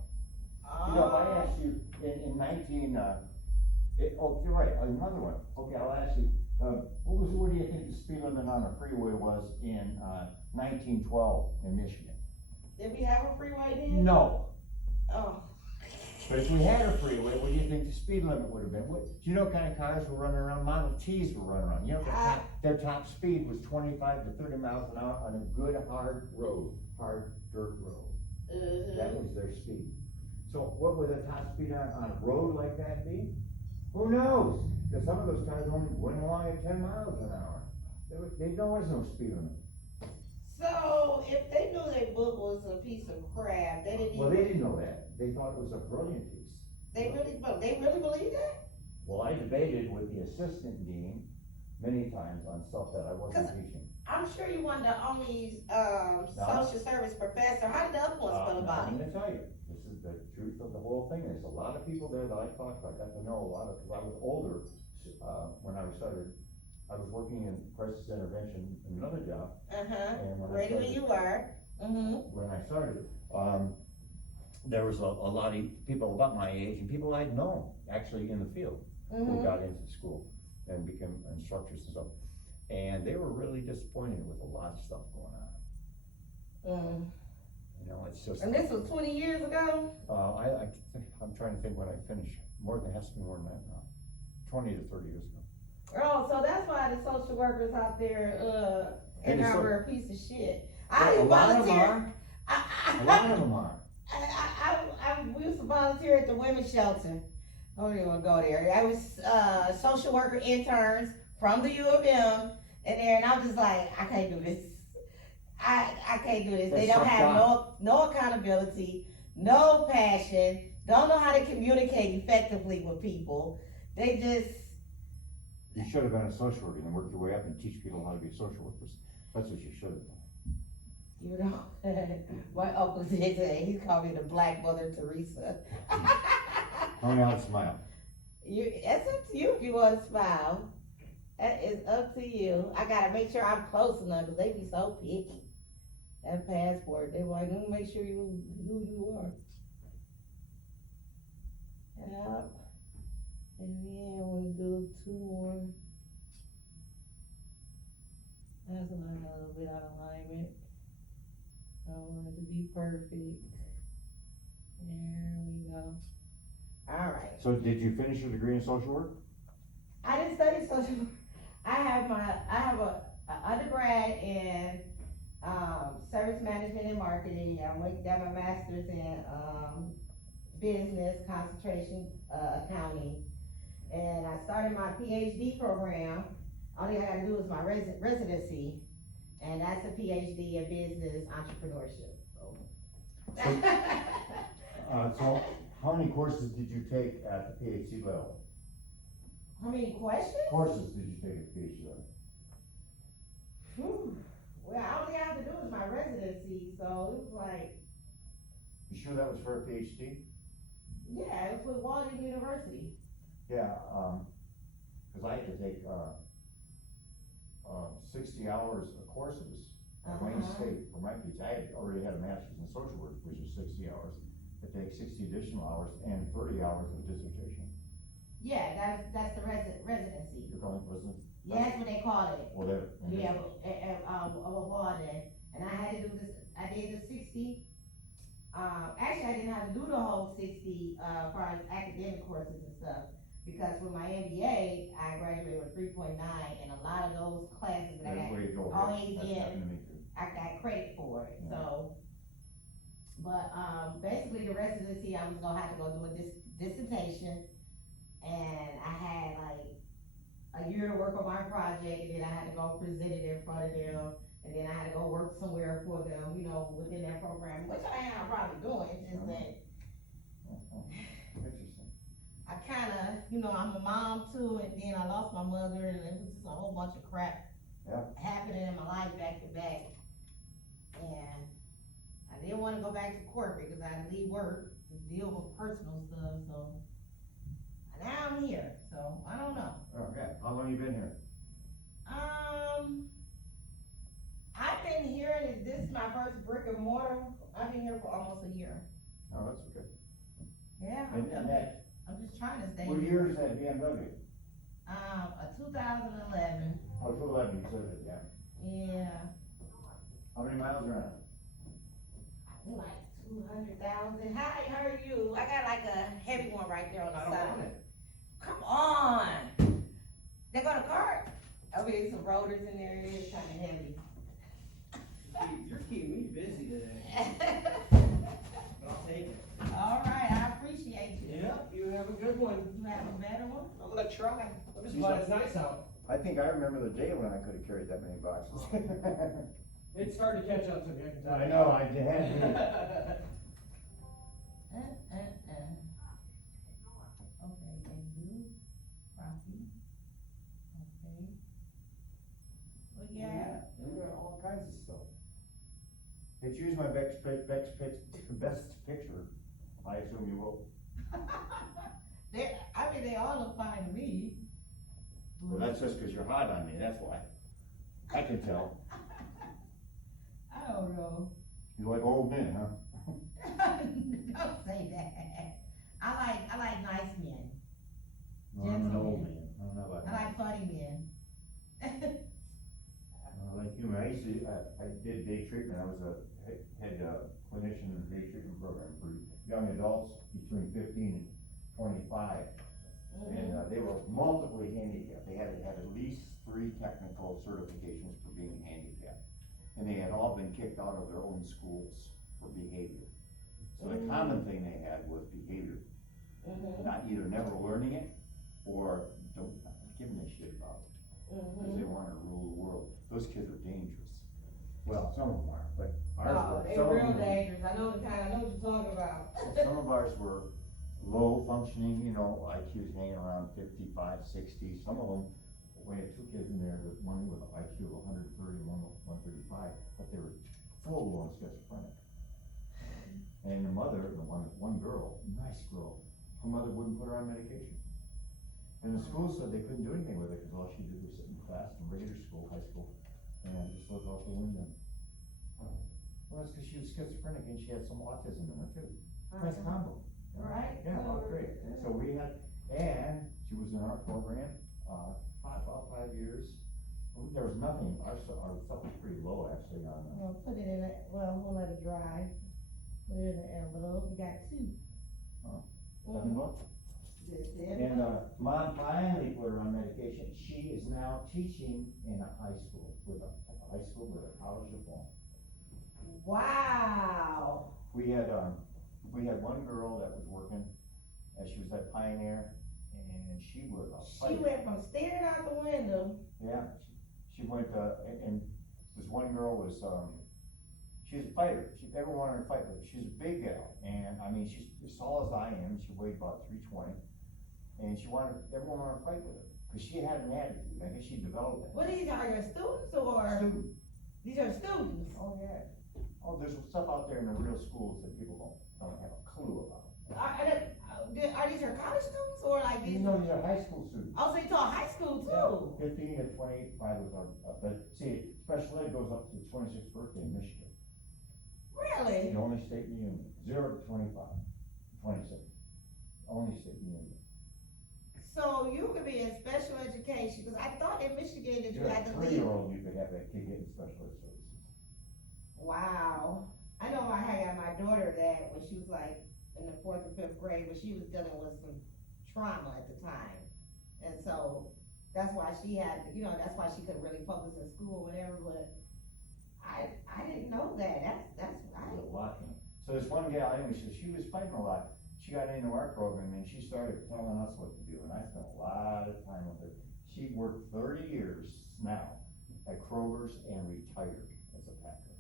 You know, if I asked you in 19, oh, you're right, another one, okay, I'll ask you, what do you think the speed limit on a freeway was in, 1912 in Michigan? Did we have a freeway then? No. Oh, But if we had a freeway, what do you think the speed limit would have been? Do you know what kind of cars were running around? Model Ts were running around. You know, their top speed was 25 to 30 miles an hour on a good hard road, hard dirt road. That was their speed. So what would the top speed on a road like that be? Who knows? Because some of those cars only went along at 10 miles an hour. There was no speed limit. so if they knew their book was a piece of crap, they didn't Well, even, they didn't know that. They thought it was a brilliant piece. they really believe that? Well, I debated with the assistant dean many times on stuff that I wasn't 'Cause- teaching. I'm sure you weren't the only, social service professor, how did the other ones feel about I'm it? gonna tell you, this is the truth of the whole thing, there's a lot of people there that I talked to, I got to know a lot of, because I was older, when I started I was working in crisis intervention in another job, Uh-huh, and when I ready when started, you were. Mm-hmm. when I started, there was a lot of people about my age and people I'd known, actually in the field, who Mm-hmm. got into school and became instructors and stuff. And they were really disappointed with a lot of stuff going on. Mm. You know, it's just, And this was 20 years ago? I'm trying to think when I finished, it has to be more than that now, 20 to 30 years ago. Oh, so that's why the social workers out there, And in the so- Harbor are a piece of shit. A lot of them volunteer. are, a lot of them are. We used to volunteer at the women's shelter. I don't even wanna go there. I was, social worker interns from the U of M in there, and I'm just like, I can't do this. I can't do this. They That's don't so have no accountability, no passion, don't know how to communicate effectively with people. They just, You should have been a social worker and worked your way up and teach people how to be social workers. That's what you should have done. you know, my uncle did say, he called me the Black Mother Teresa. Tell me how to smile. It's up to you if you wanna smile. That is up to you. I gotta make sure I'm close enough, cause they be so picky. That passport, they like, make sure who you are. Yep. And then we'll do 2 more. That's a little bit out of alignment. I want it to be perfect. There we go. Alright. So did you finish your degree in social work? I didn't study social work. I have a undergrad in service management and marketing. I got my master's in business concentration accounting, and I started my PhD program. All I gotta do is my residency, and that's a PhD in business entrepreneurship. So how many courses did you take at the PhD level? How many questions? Courses did you take at the PhD level? Whew. Well, all I have to do is my residency, so it was like, You sure that was for a PhD? yeah, it was with Walden University. Yeah, cause I had to take, 60 hours of courses at Wayne State for my PhD. I had already had a master's in social work, which is 60 hours. I take 60 additional hours and 30 hours of dissertation. Yeah, that's the residency. You're calling it wasn't? Yeah, that's what they call it. Well, there. Yeah, Walden, and I had to do this, I did the 60. Actually, I didn't have to do the whole 60, as far as academic courses and stuff, because with my MBA, I graduated with 3.9, and a lot of those classes that I Way to go. always That's in, happened to me too. I got credit for it, Yeah. so. But, basically the residency, I was gonna have to go do a dissertation, and I had like a year to work on my project, and then I had to go present it in front of them, and then I had to go work somewhere for them, you know, within their program, which I am probably doing, it's just that Interesting. I kinda, you know, I'm a mom too, and then I lost my mother, and it was just a whole bunch of crap Yeah. happening in my life back to back. And I didn't wanna go back to corporate, cause I had to leave work to deal with personal stuff, so. Now I'm here, so I don't know. Okay, how long you been here? I've been here, and this is my first brick and mortar. I've been here for almost a year. Oh, that's okay. Yeah, And that, I'm just trying to stay what here. year is that BMW? A 2011, Oh, 211, you said it, yeah. yeah, How many miles are on it? like 200,000. How are you? I got like a heavy one right there on the side. Come on. They got a cart? I mean, some rotors in there, it is kinda heavy. You're keeping me busy today, but I'll take it. All right, I appreciate you. Yep, you have a good one. You have a better one? I'm gonna try. I'm just glad it's nice out. I think I remember the day when I could have carried that many boxes. It's starting to catch up to me, I can tell you. I know, I had to. Okay, thank you. Copy. Okay. Well, yeah. We got all kinds of stuff. If you use my best picture, I assume you will. They all look fine to me. Well, that's just because you're hot on me, that's why. I can tell. I don't know. You like old men, huh? Don't say that. I like nice men. No, I'm an old Gentlemen. man, I don't know about I like funny men. I like humor. I did day treatment. I was a head clinician in the day treatment program for young adults between 15 and 25. And they were multiply handicapped. They had to have at least 3 technical certifications for being handicapped. And they had all been kicked out of their own schools for behavior. So the common thing they had was behavior. Not either never learning it or don't giving a shit about it. Because they wanted to rule the world. Those kids are dangerous. Well, some of them are, but ours were. They Some of real them were- dangerous, I know what you're talking about. Some of ours were low functioning, you know, IQs hanging around 55, 60. Some of them, we had 2 kids in there, with one with an IQ of 130 and one with 135, but they were full blown schizophrenic. And the mother, one girl, nice girl, her mother wouldn't put her on medication. And the school said they couldn't do anything with it because all she did was sit in class in regular school, high school, and just look out the window. Well, that's because she was schizophrenic and she had some autism in her too. Nice combo. Right. Yeah, well, great. So we had, and she was in our program, about 5 years. There was nothing, our stuff was pretty low actually on the. Well, put it in we'll let it dry. Put it in an envelope, we got 2. Nothing much. That's it. And, mom finally put her on medication. She is now teaching in a high school with a college diploma. Wow. We had one girl that was working, she was at Pioneer, and she was a She fighter. went from staring out the window. Yeah, she went, and this one girl was, she's a fighter. Everyone wanted to fight with her. She's a big gal, and I mean, she's as tall as I am. She weighed about 320, and everyone wanted to fight with her because she had an attitude. I guess she developed that. What, these are your students or? Student. These are students? Oh yeah. Oh, there's stuff out there in the real schools that people don't have a clue about. Are these your college students or like these? No, these are high school students. Oh, so you taught high school too? 15 to 25 was our, but see, special ed goes up to the 26th birthday in Michigan. Really? The only state in the union, 0 to 25, 26, only state in the union. So you could be in special education, because I thought in Michigan that you You're had a to leave. 3-year-old, you could have that kid getting special ed services. Wow. I know I had my daughter that when she was like in the 4th or 5th grade, but she was dealing with some trauma at the time. And so that's why she had, that's why she couldn't really focus in school or whatever, but I didn't know that. That's right. There's a lot in it. So this one gal, anyway, so she was fighting a lot. She got into our program and she started telling us what to do, and I spent a lot of time with her. She worked 30 years now at Kroger's and retired as a packer.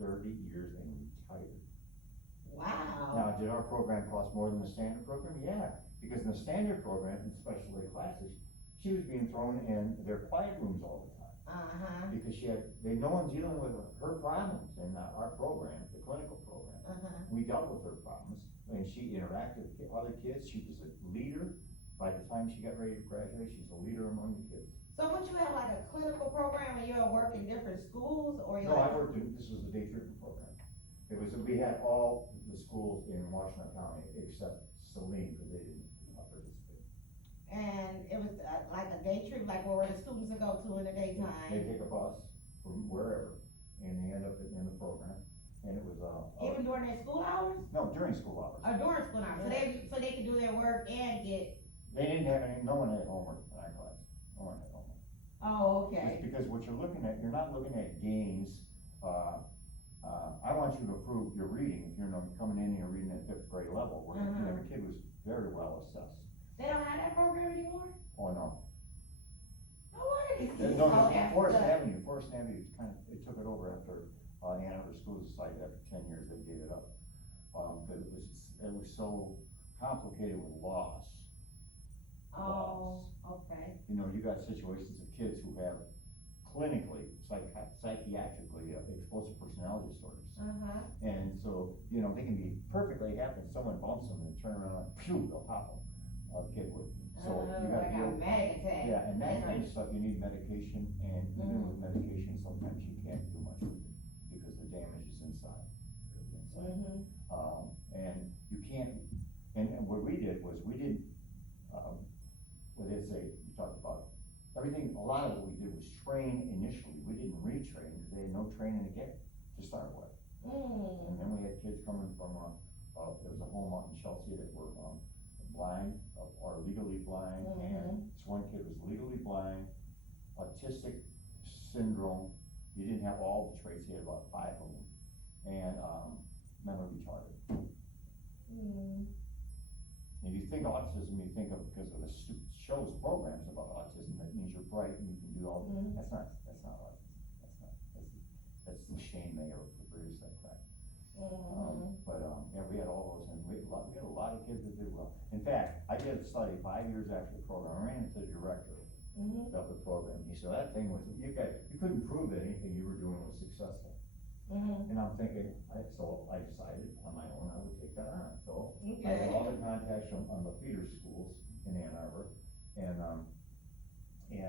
30 years and retired. Wow. Now, did our program cost more than the standard program? Yeah, because in the standard program, in special ed classes, she was being thrown in their quiet rooms all the time. Because they no one dealing with her problems in our program, the clinical program. We dealt with her problems, and she interacted with other kids. She was a leader. By the time she got ready to graduate, she's a leader among the kids. So would you have like a clinical program when you're working different schools, or you're No, like? this was a day treatment program. We had all the schools in Washington County except Saline, because they didn't participate. And it was like a day trip, like where the students would go to in the They daytime? take a bus from wherever, and they end up in the program, and it was, Even during their school hours? no, during school hours. Or during school hours, so they could do their work and get, They didn't have no one had homework in our class, no one had homework. oh, okay. Just because what you're looking at, you're not looking at games, I want you to improve your reading, if you're coming in and you're reading at 5th grade level, where every kid was very well assessed. They don't have that program anymore? Oh, no. No wonder these kids No, so Forest effed up. Avenue it took it over after, Hanover School Society, after 10 years, they gave it up. Cause it was so complicated with loss. Oh, okay. You got situations of kids who have clinically, psychiatrically, explosive personality disorders. And so, they can be perfectly happy, someone bumps them and turn around, and phew, they'll pop them, a kid would. So you got like to a deal. manic attack. Yeah, and that kind of stuff, you need medication, and even with medication, sometimes you can't do much with it, because the damage is inside. Mhm. And you can't, and what we did was, we didn't, what they say, you talked about, everything, a lot of what we did was train initially, we didn't retrain, because they had no training to get to start with. And then we had kids coming from, there was a home out in Chelsea that were, blind, or legally blind, and this one kid was legally blind, autistic syndrome, he didn't have all the traits, he had about 5 of them, and, mentally retarded. If you think autism, you think of, because of the shows, programs about autism, that means you're bright and you can do all, that's not autism, that's the Shane Mayer who produced that crap. Yeah, we had all those, and we had a lot of kids that did well. In fact, I did a study 5 years after the program, I ran into the director of the program, he said, that thing was, you couldn't prove that anything you were doing was successful. And I'm thinking, so I decided on my own, I would take that on, so I had all the contacts on the feeder schools in Ann Arbor, and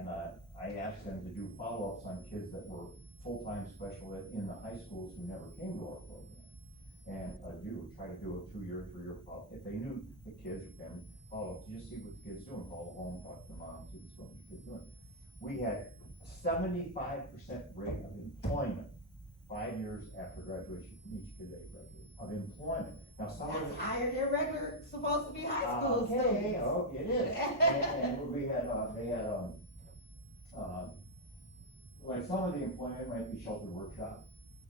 I asked them to do follow-ups on kids that were full-time special ed in the high schools who never came to our program. And try to do a 2-year, 3-year follow-up, if they knew the kids or family, follow-up, to just see what the kids doing, call home, talk to the mom, see what the kids doing. We had a 75% rate of employment 5 years after graduation from each kid that graduated, of employment. Now, some of That's it. higher than regular, supposed to be high school Okay, students. oh, it is, and we had, they had, like, some of the employment might be sheltered workshop,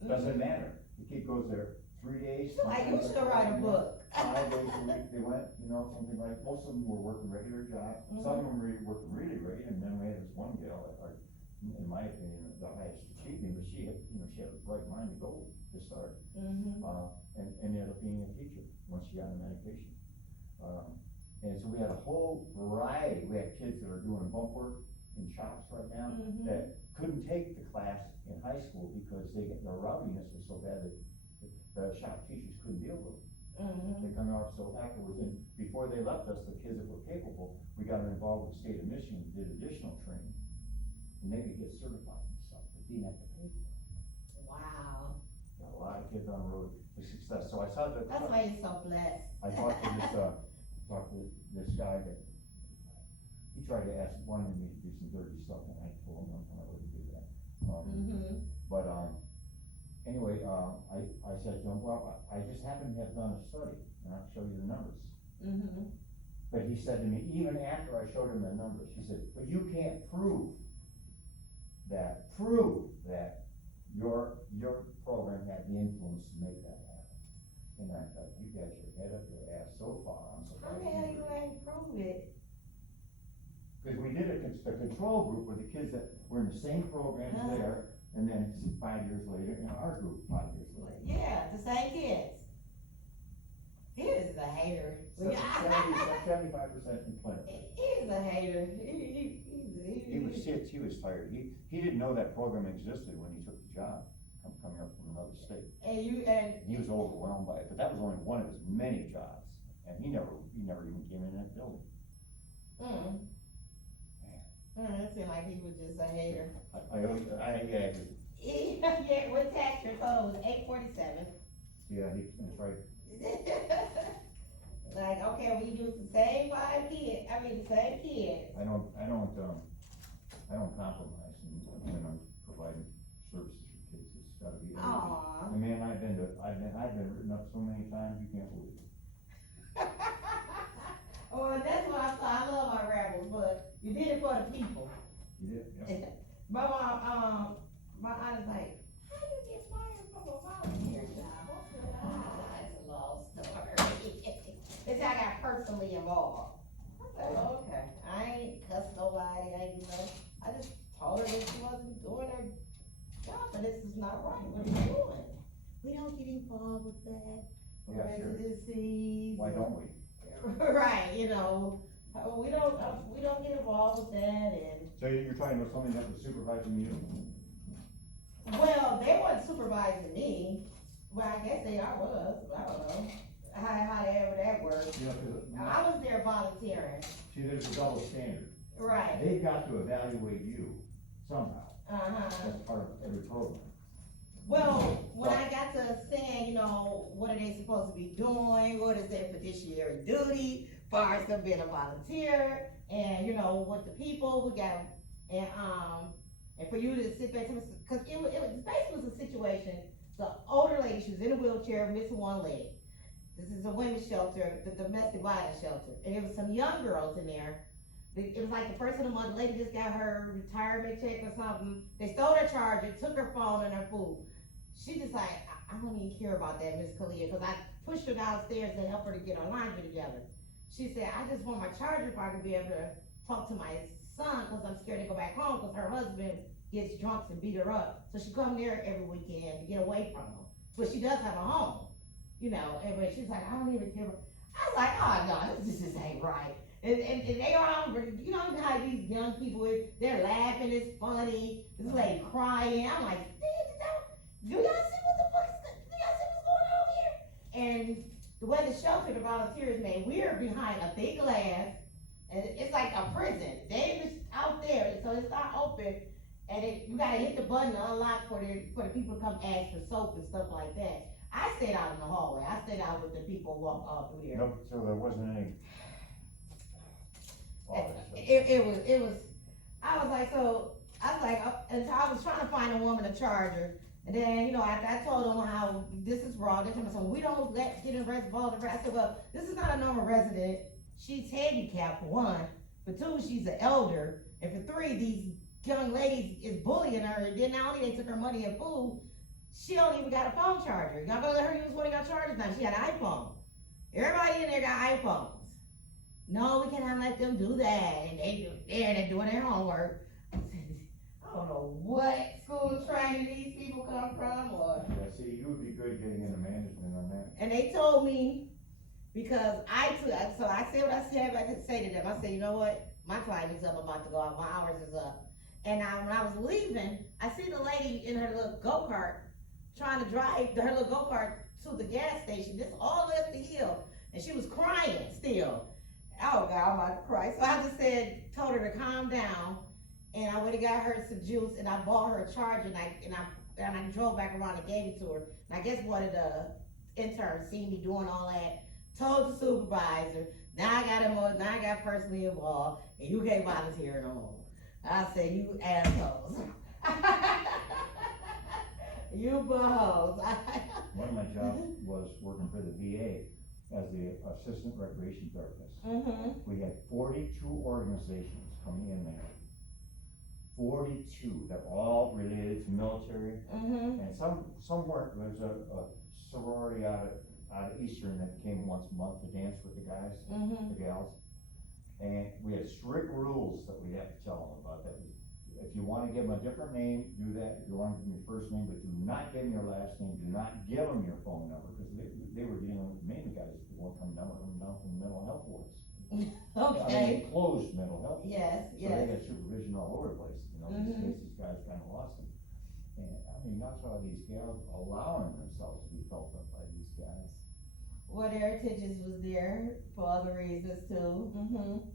doesn't matter, the kid goes there 3 days. Like, you should write a book. 5 days a week, they went, something like, most of them were working regular jobs, some of them were working really great, and then we had this one gal, in my opinion, the highest achieving, but she had, she had a bright mind to go to start. And ended up being a teacher once she got on medication. And so we had a whole variety, we had kids that are doing bump work in shops right now, that couldn't take the class in high school because their rowdiness was so bad that the shop teachers couldn't deal with them. They come out, so afterwards, and before they left us, the kids that were capable, we got them involved with the state of Michigan, did additional training. And they could get certified and stuff, but didn't have to pay for it. Wow. Got a lot of kids on the road to success, so I saw that. That's why you're so blessed. I talked to this guy that, he tried to wanted me to do some dirty stuff, and I told him I wouldn't do that. But, anyway, I said to him, well, I just happen to have done a study, and I'll show you the numbers. But he said to me, even after I showed him the numbers, he said, but you can't prove that your program had the influence to make that happen. And I thought, you got your head up your ass so far, I'm How surprised. the hell you ain't prove it? Because we did a control group with the kids that were in the same programs there, and then 5 years later, in our group, 5 years later. Yeah, the same kids. He is a hater. 75% employment. He is a hater. He was tired, he didn't know that program existed when he took the job, coming up from another state. And He was overwhelmed by it, but that was only one of his many jobs, and he never even came in that building. It seemed like he was just a hater. Yeah, What tax your code was 847. yeah, that's right. Like, okay, we use the same the same kid. I don't compromise when I'm providing services for kids, it's gotta be. Aww. And man, I've been written up so many times, you can't believe it. Well, that's what I love our rebels, but you did it for the people. You did, yeah. My mom, my aunt is like, how you get fired from a volunteer job? That's a long story. It's how I got personally involved. I said, okay, I ain't cussed nobody, I just told her that she wasn't doing her job, and this is not right, what are you doing? We don't get involved with that. Yeah, sure. Residencies. Why don't we? Right, we don't get involved with that, and So you're talking about something that was supervising you? well, they weren't supervising me. Well, I guess they was. I don't know. however that works. You know, 'cause I was there volunteering, see, there's a double standard. right, They've got to evaluate you somehow. uh-huh. That's part of every program. Well, when I got to saying, you know, what are they supposed to be doing, what is their fiduciary duty, far as them being a volunteer, and you know, what the people, we got, and for you to sit back, cause it was basically was a situation, the older lady, she was in a wheelchair, missing one leg. This is a women's shelter, the domestic violence shelter, and there was some young girls in there. It was like the first of the month, the lady just got her retirement check or something, they stole her charger, took her phone and her food. She just like, I don't even care about that, Miss Khalillah, cause I pushed her downstairs to help her to get her laundry together. She said, I just want my charger if I can be able to talk to my son, cause I'm scared to go back home, cause her husband gets drunk and beat her up. So she come there every weekend to get away from him, but she does have a home, you know, and but she's like, I don't even care. I was like, oh no, this just ain't right. And they are, you know how these young people is, they're laughing, it's funny, this lady crying, I'm like, do y'all see what the fuck is, do y'all see what's going on here? And the way the shelter, the volunteers made, we're behind a thick glass, and it's like a prison. They just out there, so it's not open, and you gotta hit the button to unlock for the people to come ask for soap and stuff like that. I stayed out in the hallway, I stayed out with the people who walk all through there. Nope, so there wasn't any. It was, I was like, and so I was trying to find a woman to charge her. And then, you know, I told them how this is wrong. They told me, so we don't get involved. I said, well, this is not a normal resident. She's handicapped, for one. For two, she's an elder. And for three, these young ladies is bullying her. And then not only they took her money and food, she don't even got a phone charger. Y'all gonna let her use one of your chargers now? She got an iPhone. Everybody in there got iPhones. No, we cannot let them do that. And they're doing their homework. I don't know what school training these people come from, or. Yeah, see, you would be good getting into management on that. And they told me, because I said what I said, I could say to them, I said, you know what, my time is up, I'm about to go out, my hours is up. And when I was leaving, I see the lady in her little go-kart, trying to drive her little go-kart to the gas station, just all the way up the hill, and she was crying still. Oh God, I'm about to cry. So I just told her to calm down, and I went and got her some juice, and I bought her a charger, and I drove back around and gave it to her. And I guess one of the interns seen me doing all that, told the supervisor, now I got personally involved, and you can't volunteer no more. I said, you assholes. You buttholes. One of my jobs was working for the VA as the assistant recreation therapist. Mm-hmm. We had 42 organizations coming in there. 42, they're all related to military, Mm-hmm. and some weren't. There's a sorority out of Eastern that came once a month to dance with the guys, Mm-hmm. the gals. And we had strict rules that we had to tell them about that. If you wanna give them a different name, do that. If you wanna give them your first name, but do not give them your last name, do not give them your phone number, because they were dealing with mainly guys who were coming down from mental health wards. I mean, Okay. closed mental health. Yes, So they yes. got supervision all over the place, you know, these guys kinda lost them. And, I mean, that's why these gals allowing themselves to be felt up by these guys. Well, their attentions was there for other reasons too. Mm-hmm.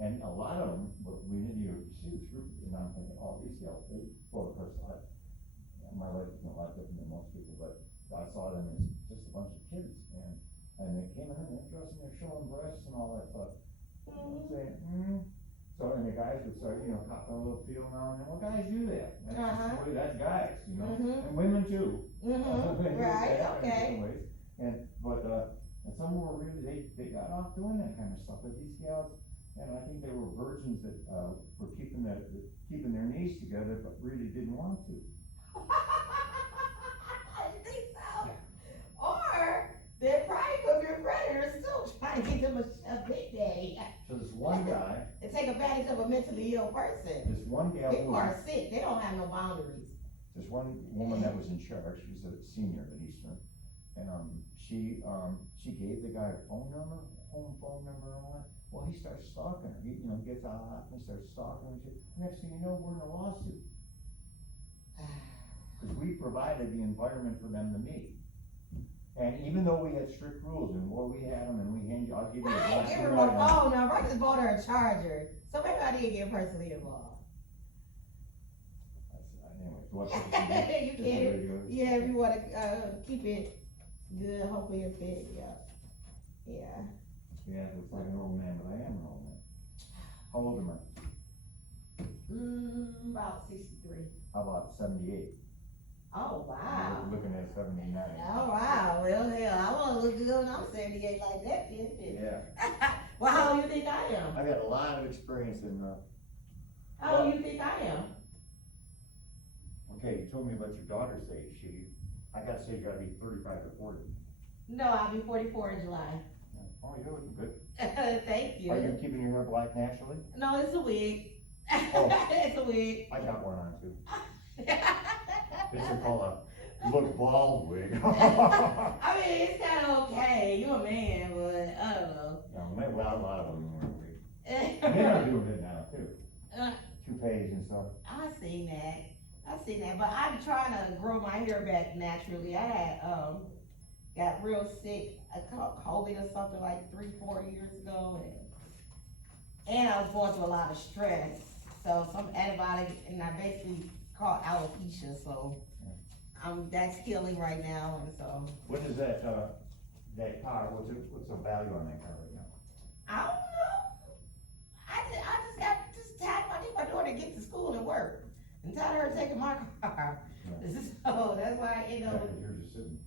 And a lot of them, we didn't even see this group, and I'm thinking, oh, these gals, well, of course, my life is a lot different than most people, but I saw them as just a bunch of kids, and they came in, they're dressing, they're showing breasts and all that stuff. Saying, So, and the guys would start, copping a little feel now and then, well, guys do that. That's just the way, that's guys, and women too. Mm-hmm. They do Right, that in okay. different ways. And some were really, they got off doing that kind of stuff, but these gals, and I think they were virgins that, were keeping their knees together, but really didn't want to. I think so. Or they're probably could be predators still trying to get them a big day. So this one guy, And take advantage of a mentally ill person. this one gal, People are sick, they don't have no boundaries. this one woman that was in charge, she was a senior at Eastern, and, she gave the guy a phone number, home phone number and all that. Well, he starts stalking her, he, gets out hot and he starts stalking her, and next thing you know, we're in a lawsuit. Cause we provided the environment for them to meet. And even though we had strict rules and we had them and we hand you, I'll give you a I black ain't give and her white my on it. phone number, I just bought her a charger, so maybe I didn't get personally involved. Anyway, so what's You can, yeah, if you wanna, keep it good, hopefully you're fit, yeah. Yeah. Yeah, it looks like an old man, but I am an old man. How old am I? About 63. How about 78? Oh, wow. You're looking at 79. Oh, wow, well, hell, I wanna look good when I'm 78 like that, then. Yeah, Well, how old you think I am? I got a lot of experience in, How old you think I am? okay, you told me about your daughter's age. I gotta say you gotta be 35 or 40. No, I'll be 44 in July. Oh, you're looking good. Thank you. Are you keeping your hair black naturally? No, it's a wig. Oh. It's a wig. I got one on too. It's called a look bald wig. I mean, it's kind of okay. You a man, but I don't know. No, well, a lot of them wear wigs. Men are doing it now too. Toupees and stuff. I've seen that, but I'm trying to grow my hair back naturally. I had, got real sick. I caught COVID or something like 3-4 years ago, and I was going through a lot of stress. So some antibiotic, and I basically caught alopecia. So that's healing right now, and so What is that car? What's the value on that car right now? I don't know. I just tagged my daughter to get to school and work, and tired of her taking my car. So that's why I end up. You're just sitting.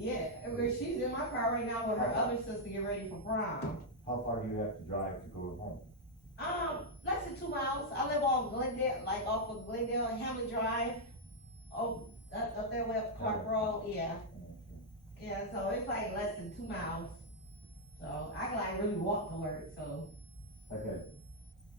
Yeah, where she's in my car right now with her other sister getting ready for prom. How far do you have to drive to go home? Less than 2 miles. I live on Glendale, like off of Glendale and Hamlet Drive. Oh, up there way up Clark Road, yeah. Yeah, so it's like less than 2 miles. So I can like really walk to work, so. Okay.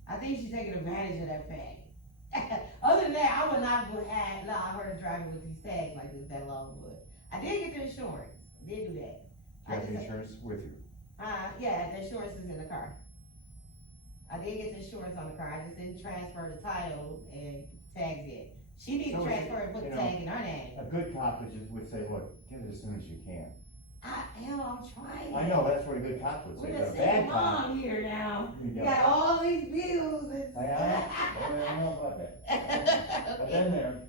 I think she's taking advantage of that fact. Other than that, I would not have allowed her to drive with these tags like this that long, but I did get the insurance. I did do that. You have the insurance with you? Yeah, the insurance is in the car. I did get the insurance on the car. I just didn't transfer the title and tags yet. She needs to transfer and put the tag in her name. A good cop would say, look, get it as soon as you can. I'm trying. I know, that's what a good cop would say. We're But just a saying, bad cop. mom here now. You You got all these bills and. I don't know about that. I've been there.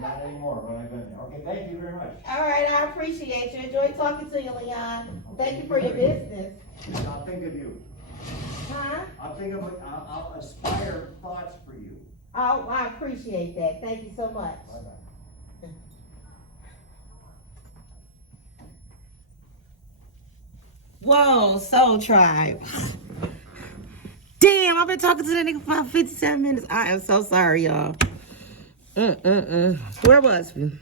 Not anymore, but I've been there. Okay, thank you very much. All right, I appreciate you. Enjoy talking to you, Leon. Thank you for your business. I'll think of you. Huh? I'll aspire thoughts for you. Oh, I appreciate that. Thank you so much. Bye-bye. Whoa, Soul Tribe. Damn, I've been talking to that nigga for about 57 minutes. I am so sorry, y'all. Where was we?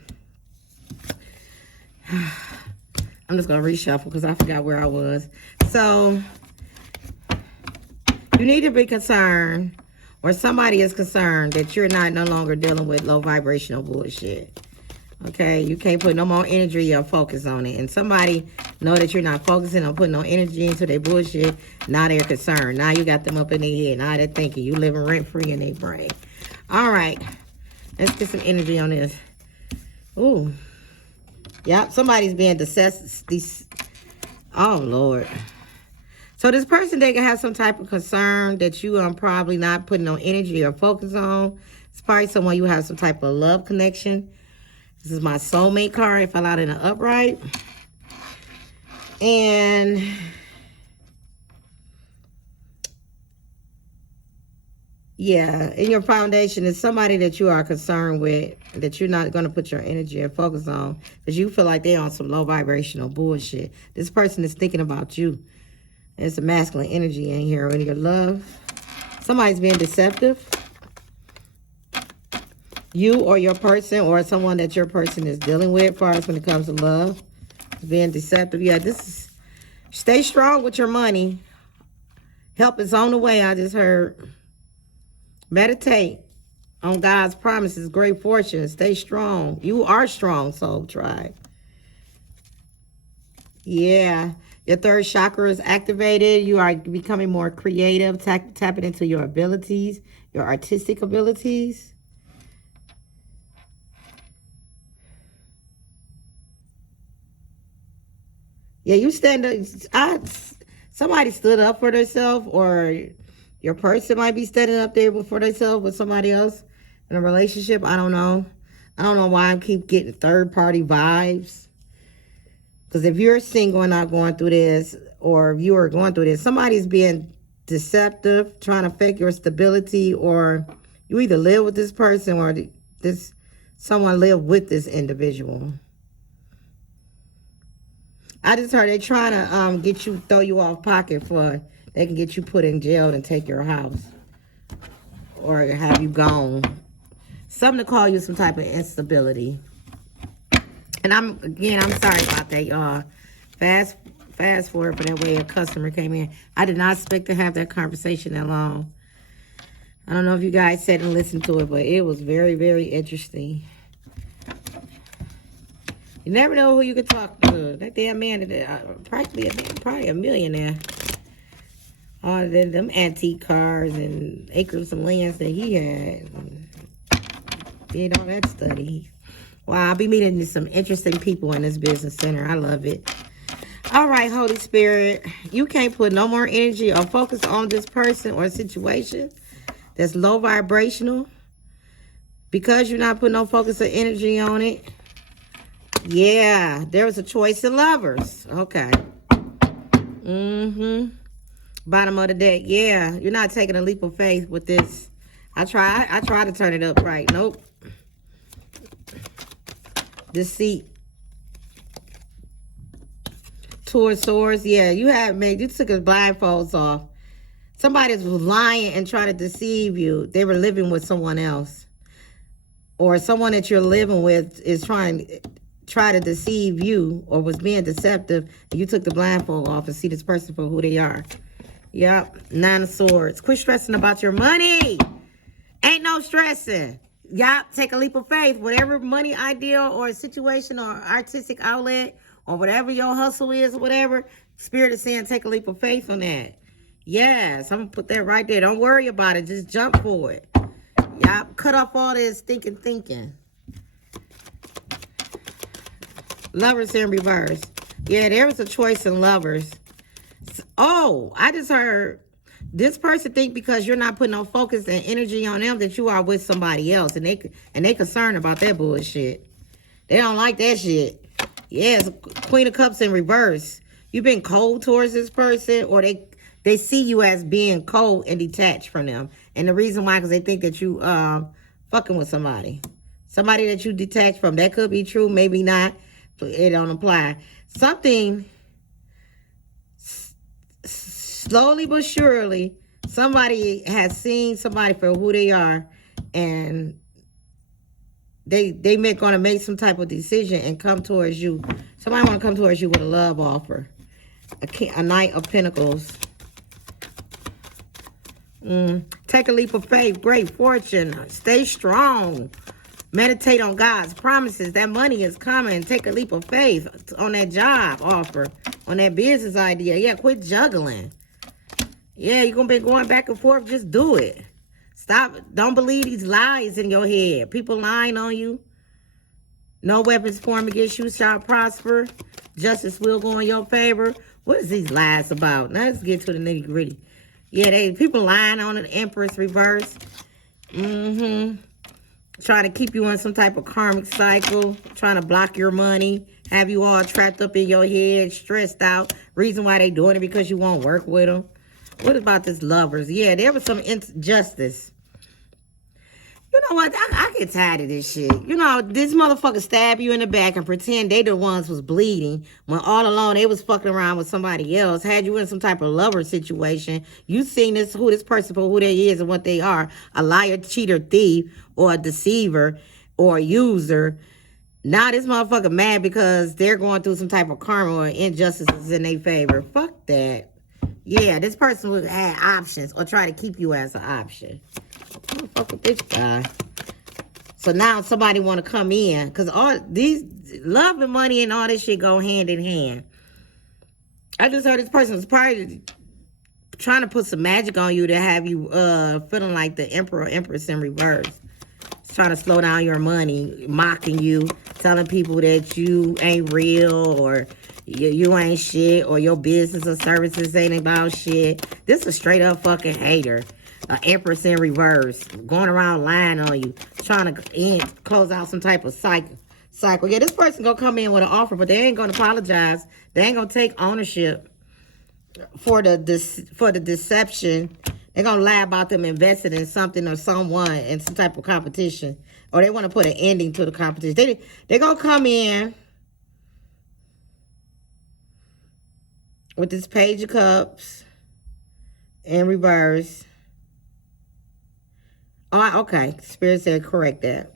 I'm just gonna reshuffle because I forgot where I was. So, you need to be concerned, or somebody is concerned, that you're not no longer dealing with low vibrational bullshit. Okay, you can't put no more energy or focus on it. And somebody know that you're not focusing on putting no energy into their bullshit. Now they're concerned. Now you got them up in their head. Now they're thinking you living rent free in their brain. All right, let's get some energy on this. Ooh, yep, somebody's being deceptive. Oh Lord. So this person, they can have some type of concern that you are probably not putting no energy or focus on. It's probably someone you have some type of love connection. This is my soulmate card. It fell out in the upright. And yeah, in your foundation is somebody that you are concerned with, that you're not going to put your energy and focus on, because you feel like they're on some low vibrational bullshit. This person is thinking about you. There's some masculine energy in here in your love. Somebody's being deceptive. You or your person, or someone that your person is dealing with, as far as when it comes to love, is being deceptive. Yeah, this is, stay strong with your money. Help is on the way, I just heard. Meditate on God's promises, great fortune. Stay strong. You are strong, Soul Tribe. Yeah, your third chakra is activated. You are becoming more creative, tapping into your abilities, your artistic abilities. Yeah, you stand up. Somebody stood up for themselves, or your person might be standing up there for themselves with somebody else in a relationship. I don't know. I don't know why I keep getting third party vibes. Because if you're single and not going through this, or if you are going through this, somebody's being deceptive, trying to fake your stability, or you either live with this person or this someone live with this individual. I just heard they trying to get you, throw you off pocket for they can get you put in jail and take your house or have you gone. Something to call you some type of instability. And I'm sorry about that, y'all. Fast forward for that way a customer came in. I did not expect to have that conversation that long. I don't know if you guys sat and listened to it, but it was very, very interesting. You never know who you could talk to. That damn man, probably a millionaire. All them antique cars and acres of lands that he had. Did all that study. Wow, I'll be meeting some interesting people in this business center. I love it. All right, Holy Spirit, you can't put no more energy or focus on this person or situation that's low vibrational because you're not putting no focus or energy on it. Yeah, there was a choice in lovers. Okay. Bottom of the deck. Yeah, you're not taking a leap of faith with this. I try to turn it up right. Nope. Deceit. Two of Swords. Yeah, you took his blindfolds off. Somebody was lying and trying to deceive you. They were living with someone else. Or someone that you're living with is try to deceive you or was being deceptive, and you took the blindfold off and see this person for who they are. Yep. 9 of Swords. Quit stressing about your money. Ain't no stressing. Yep. Take a leap of faith. Whatever money idea or situation or artistic outlet or whatever your hustle is or whatever, Spirit is saying take a leap of faith on that. Yes. I'm going to put that right there. Don't worry about it. Just jump for it. Yep. Cut off all this thinking. Lovers in reverse. Yeah, there was a choice in lovers. Oh, I just heard this person think because you're not putting no focus and energy on them that you are with somebody else, and they concerned about that bullshit. They don't like that shit. Yes, Queen of Cups in reverse. You've been cold towards this person, or they see you as being cold and detached from them, and the reason why because they think that you fucking with somebody that you detached from. That could be true, maybe not. It don't apply. Something slowly but surely, somebody has seen somebody for who they are, and they gonna make some type of decision and come towards you. Somebody want to come towards you with a love offer. A Knight of Pentacles. Take a leap of faith. Great fortune. Stay strong. Meditate on God's promises. That money is coming. Take a leap of faith on that job offer, on that business idea. Yeah, quit juggling. Yeah, you're going to be going back and forth. Just do it. Stop. Don't believe these lies in your head. People lying on you. No weapons formed against you shall prosper. Justice will go in your favor. What is these lies about? Now let's get to the nitty gritty. Yeah, people lying on an Empress reverse. Trying to keep you in some type of karmic cycle, trying to block your money, have you all trapped up in your head, stressed out. Reason why they doing it because you won't work with them. What about this lovers? Yeah, there was some injustice. You know what? I get tired of this shit. You know, this motherfucker stab you in the back and pretend they the ones was bleeding when all along they was fucking around with somebody else. Had you in some type of lover situation. You seen this person for who they is and what they are. A liar, cheater, thief, or a deceiver, or a user. Now this motherfucker mad because they're going through some type of karma or injustices in their favor. Fuck that. Yeah, this person would have options or try to keep you as an option. What the fuck with this guy? So now somebody want to come in because all these love and money and all this shit go hand in hand. I just heard this person was probably trying to put some magic on you to have you feeling like the Emperor or Empress in reverse. It's trying to slow down your money, mocking you, telling people that you ain't real or you ain't shit, or your business or services ain't about shit. This is a straight up fucking hater. An empress in reverse, going around lying on you, trying to close out some type of cycle. Yeah, this person gonna come in with an offer, but they ain't gonna apologize. They ain't gonna take ownership for the deception. They're gonna lie about them investing in something or someone in some type of competition, or they want to put an ending to the competition. They're gonna come in with this Page of Cups in reverse. Oh, okay. Spirit said correct that.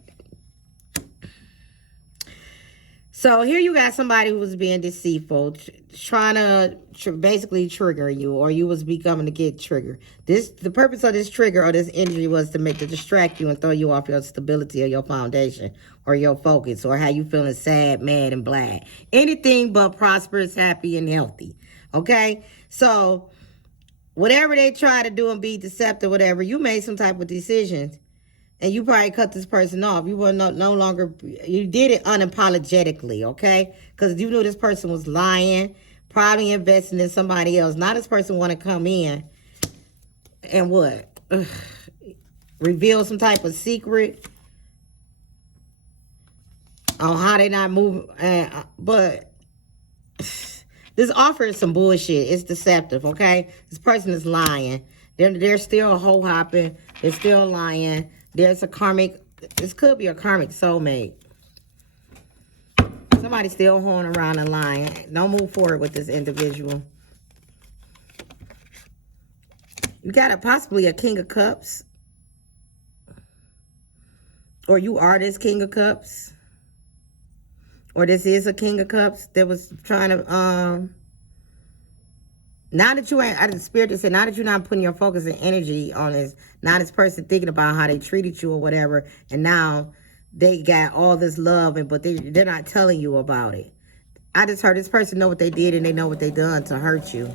So here you got somebody who was being deceitful, trying to basically trigger you, or you was becoming to get triggered. The purpose of this trigger or this injury was to distract you and throw you off your stability or your foundation or your focus, or how you feeling sad, mad, and black. Anything but prosperous, happy, and healthy. Okay? So whatever they try to do and be deceptive, whatever, you made some type of decision. And you probably cut this person off. You were no longer, you did it unapologetically, okay? Because you knew this person was lying, probably investing in somebody else. Now this person want to come in and what? Reveal some type of secret on how they not moving. But this offer is some bullshit. It's deceptive, okay? This person is lying. They're still hoe hopping. They're still lying. There's a karmic, this could be a karmic soulmate. Somebody's still hoeing around and lying. Don't move forward with this individual. You got possibly a King of Cups. Or you are this King of Cups. Or this is a King of Cups that was trying to, now that you ain't, the spirit that said, now that you're not putting your focus and energy on this, now this person thinking about how they treated you or whatever, and now they got all this love, but they're not telling you about it. I just heard this person know what they did and they know what they done to hurt you.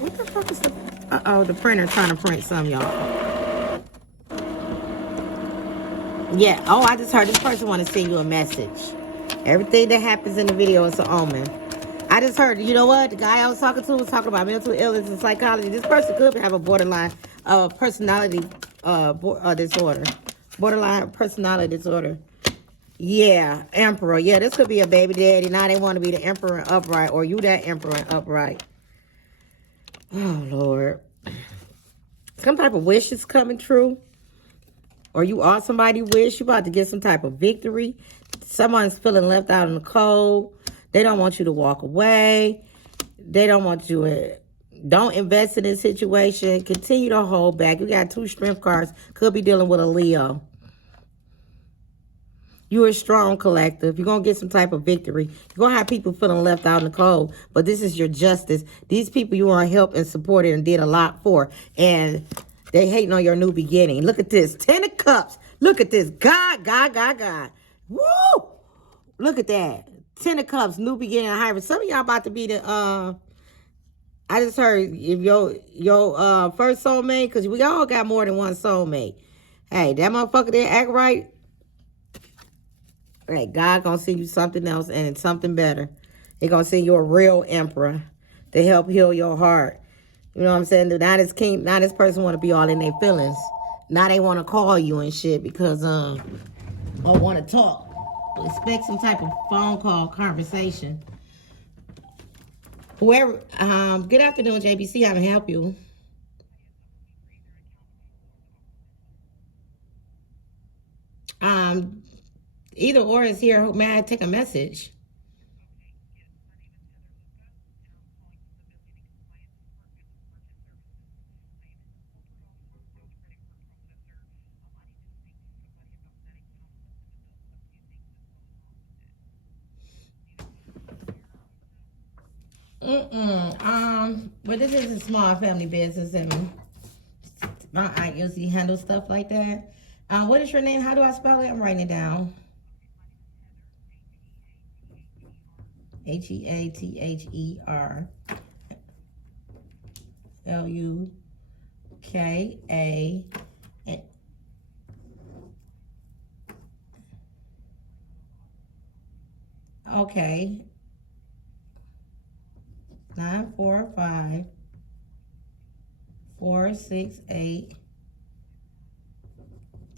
What the fuck is the, the printer trying to print some, y'all. Yeah, I just heard this person want to send you a message. Everything that happens in the video is an omen. I just heard, you know what? The guy I was talking to was talking about mental illness and psychology. This person could have a borderline personality disorder. Borderline personality disorder. Yeah, emperor. Yeah, this could be a baby daddy. Now they want to be the emperor upright, or you that emperor upright. Oh, Lord. Some type of wish is coming true. Or you are somebody's wish. You about to get some type of victory. Someone's feeling left out in the cold. They don't want you to walk away. They don't want you to, don't invest in this situation. Continue to hold back. You got 2 strength cards. Could be dealing with a Leo. You're a strong collective. You're going to get some type of victory. You're going to have people feeling left out in the cold. But this is your justice. These people you want to help and supported and did a lot for. And they hating on your new beginning. Look at this. 10 of Cups. Look at this. God. Woo! Look at that. 10 of Cups, new beginning, hybrid. Some of y'all about to be the, I just heard if your first soulmate, because we all got more than one soulmate. Hey, that motherfucker didn't act right. Hey, God gonna send you something else and something better. He gonna send you a real emperor to help heal your heart. You know what I'm saying? Now this person want to be all in their feelings. Now they want to call you and shit because, or want to talk. Expect some type of phone call conversation. Whoever, good afternoon, JBC. How can I help you? Either or is here. May I take a message? But this is a small family business, and my aunt usually handles stuff like that. What is your name? How do I spell it? I'm writing it down. Heather. Luka. Okay. 945 468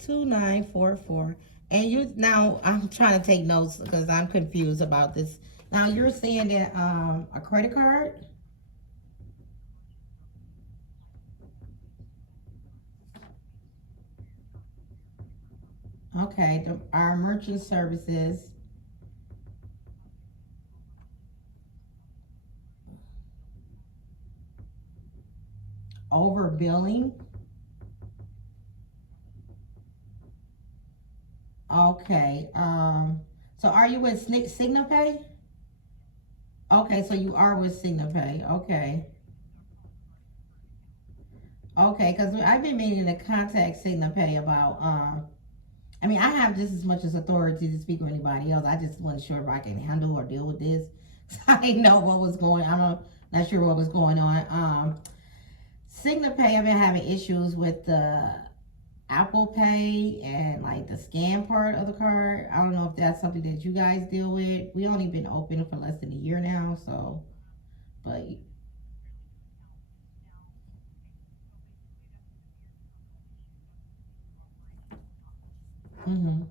2944. And you now, I'm trying to take notes because I'm confused about this. Now you're saying that a credit card. Okay, our merchant services over billing. Okay. So are you with SignalPay? Okay, so you are with SignalPay. Okay. Okay, because I've been meaning to contact SignalPay about. I mean, I have just as much as authority to speak with anybody else. I just wasn't sure if I can handle or deal with this. So I didn't know what was going. I'm not sure what was going on. SignalPay, I've been having issues with the Apple Pay and like the scan part of the card. I don't know if that's something that you guys deal with. We only been open for less than a year now, so but mm-hmm.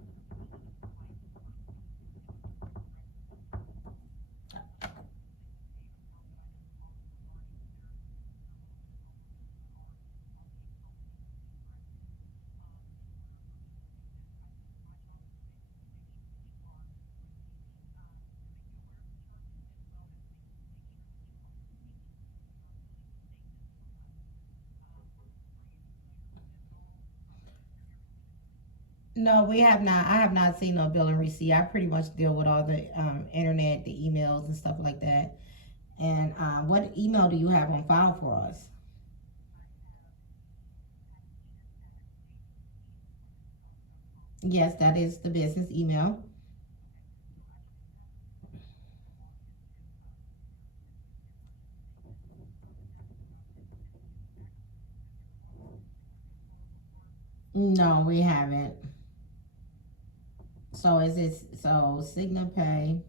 No, we have not. I have not seen no billing receipt. I pretty much deal with all the internet, the emails, and stuff like that. And what email do you have on file for us? Yes, that is the business email. No, we haven't. So is it so Signal Pay?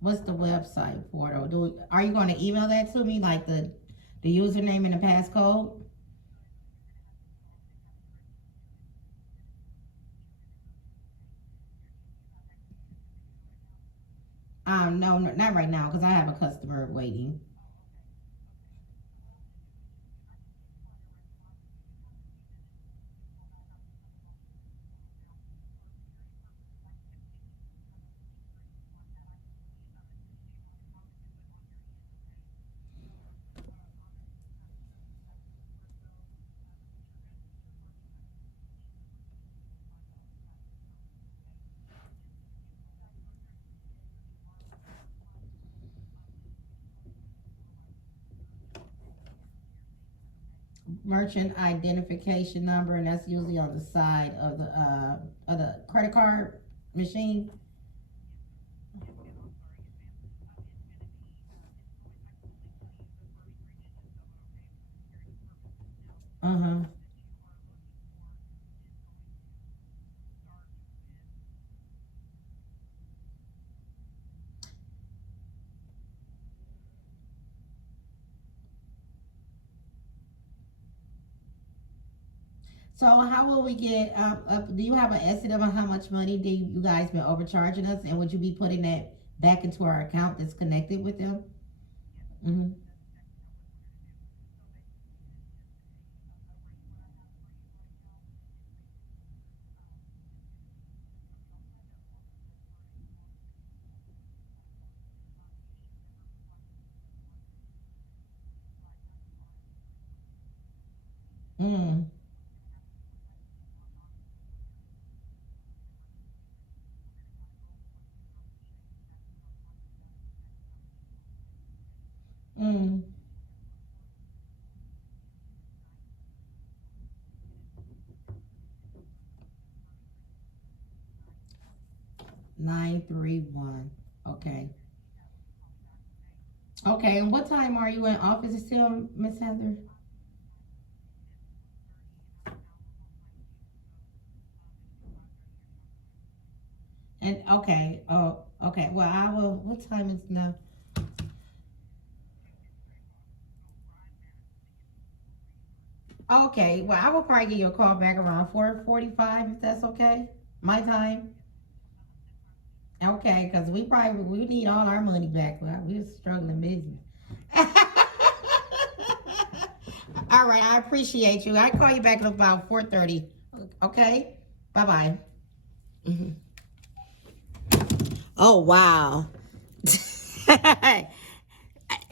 What's the website portal? Are you going to email that to me, like the username and the passcode? No, not right now because I have a customer waiting. Merchant identification number, and that's usually on the side of the credit card machine. Uh huh. So how will we get up? Do you have an estimate of how much money do you guys been overcharging us, and would you be putting that back into our account that's connected with them? Mm-hmm. Mm. Mm. 931. Okay. Okay. And what time are you in office still, Miss Heather? And okay. Oh, okay. Well, I will. What time is now? Okay, well, I will probably give you a call back around 4:45 if that's okay. My time. Okay, because we need all our money back. We're struggling business. All right, I appreciate you. I call you back at about 4:30. Okay, bye bye. Oh wow.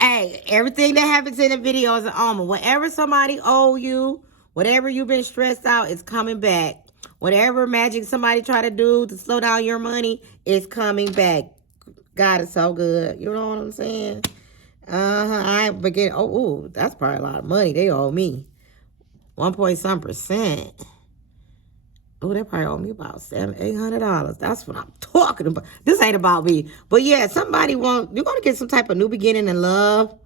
Hey, everything that happens in the video is an omen. Whatever somebody owe you, whatever you've been stressed out, is coming back. Whatever magic somebody try to do to slow down your money is coming back. God is so good. You know what I'm saying? I forget. Oh, ooh, that's probably a lot of money they owe me. 1.some%. Oh, they probably owe me about $700-800. That's what I'm talking about. This ain't about me. But yeah, you're gonna get some type of new beginning in love.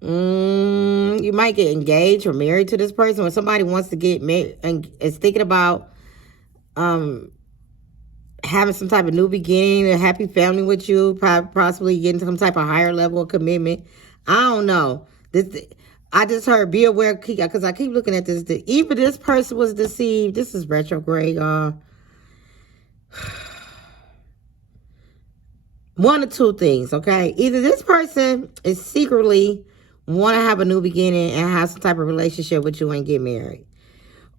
You might get engaged or married to this person, or somebody wants to get married and is thinking about having some type of new beginning, a happy family with you, possibly getting some type of higher level of commitment. I don't know. I just heard be aware, because I keep looking at this. Even this person was deceived. This is retrograde. One of two things, okay? Either this person is secretly want to have a new beginning and have some type of relationship with you and get married.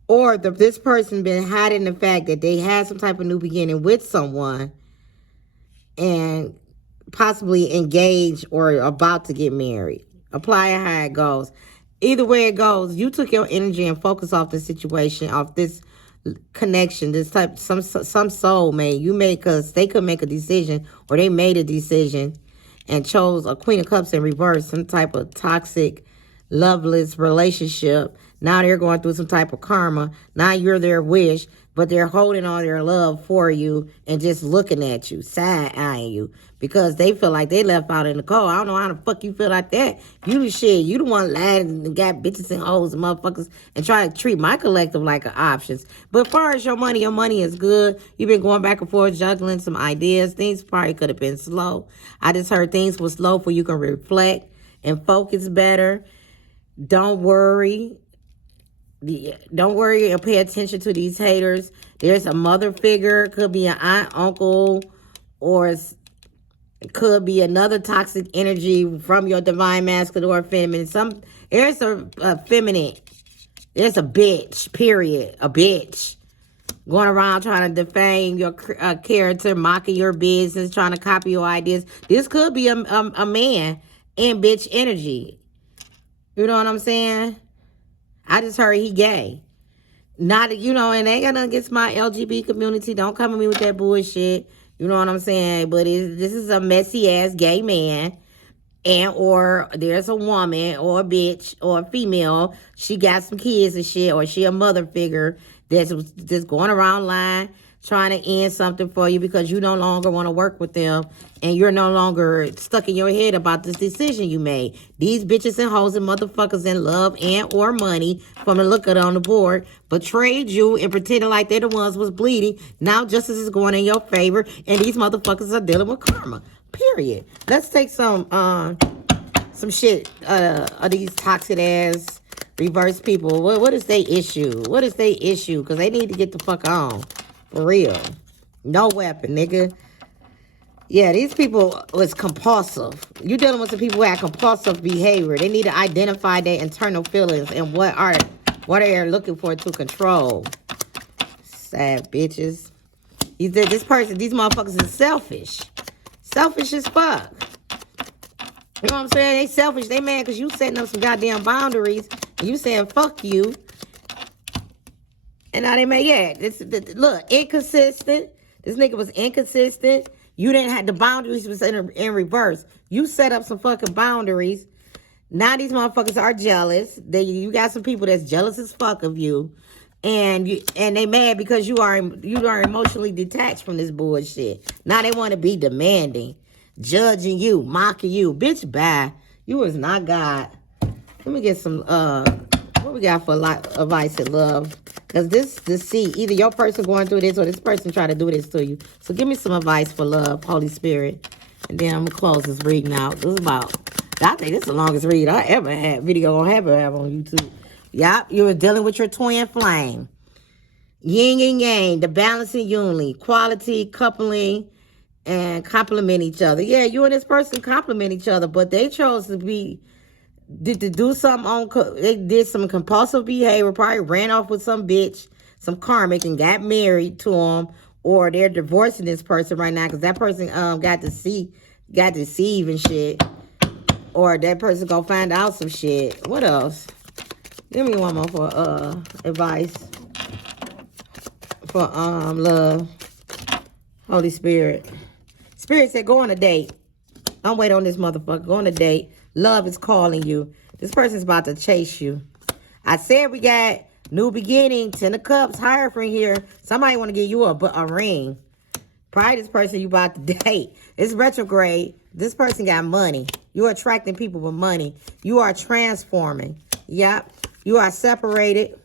Or this person been hiding the fact that they had some type of new beginning with someone and possibly engaged or about to get married. Apply it how it goes. Either way it goes, you took your energy and focus off the situation, off this connection, this type, some soul made. You made, because they could make a decision, or they made a decision and chose a Queen of Cups in reverse, some type of toxic, loveless relationship. Now they're going through some type of karma. Now you're their wish, but they're holding on their love for you and just looking at you, side-eyeing you, because they feel like they left out in the cold. I don't know how the fuck you feel like that. You the one lied and got bitches and hoes and motherfuckers and try to treat my collective like an options. But as far as your money is good. You've been going back and forth, juggling some ideas. Things probably could have been slow. I just heard things were slow for you can reflect and focus better. Don't worry. Don't worry and pay attention to these haters. There's a mother figure. Could be an aunt, uncle, or it could be another toxic energy from your divine masculine or feminine. There's a feminine. There's a bitch, period. A bitch. Going around trying to defame your character, mocking your business, trying to copy your ideas. This could be a man in bitch energy. You know what I'm saying? I just heard he gay. Not, and they got nothing against my LGBT community. Don't come at me with that bullshit. You know what I'm saying? But this is a messy ass gay man. Or there's a woman or a bitch or a female. She got some kids and shit, or she a mother figure that's going around line trying to end something for you because you no longer want to work with them and you're no longer stuck in your head about this decision you made. These bitches and hoes and motherfuckers in love and or money, from the look at it on the board, betrayed you and pretending like they're the ones was bleeding. Now justice is going in your favor and these motherfuckers are dealing with karma. Period. Let's take some shit of these toxic ass reverse people. What is their issue? What is their issue? Because they need to get the fuck on. For real. No weapon, nigga. Yeah, these people was compulsive. You dealing with some people who have compulsive behavior. They need to identify their internal feelings and what they are looking for to control. Sad bitches. These motherfuckers is selfish. Selfish as fuck. You know what I'm saying? They selfish. They mad because you setting up some goddamn boundaries. And you saying fuck you. And now they mad. Look, inconsistent. This nigga was inconsistent. You didn't have the boundaries was in reverse. You set up some fucking boundaries. Now these motherfuckers are jealous. You got some people that's jealous as fuck of you. And they mad because you are emotionally detached from this bullshit. Now they want to be demanding, judging you, mocking you. Bitch, bye. You is not God. Let me get some what we got for advice and love. Because this either your person going through this or this person trying to do this to you. So give me some advice for love, Holy Spirit. And then I'm going to close this reading out. This is about I think this is the longest read I ever had, video I ever have on YouTube. Yup, you were dealing with your twin flame. Yin and yang, the balancing unity, quality, coupling, and complement each other. Yeah, you and this person complement each other, but they chose to do something they did some compulsive behavior, probably ran off with some bitch, some karmic, and got married to him, or they're divorcing this person right now because that person got deceived and shit, or that person gonna find out some shit. What else? Give me one more for advice for love. Holy Spirit. Spirit said go on a date. I'm waiting on this motherfucker. Go on a date. Love is calling you. This person's about to chase you. I said we got new beginning, 10 of cups, Hierophant here. Somebody want to give you a ring. Probably this person you about to date. It's retrograde. This person got money. You're attracting people with money. You are transforming. Yep. You are separated.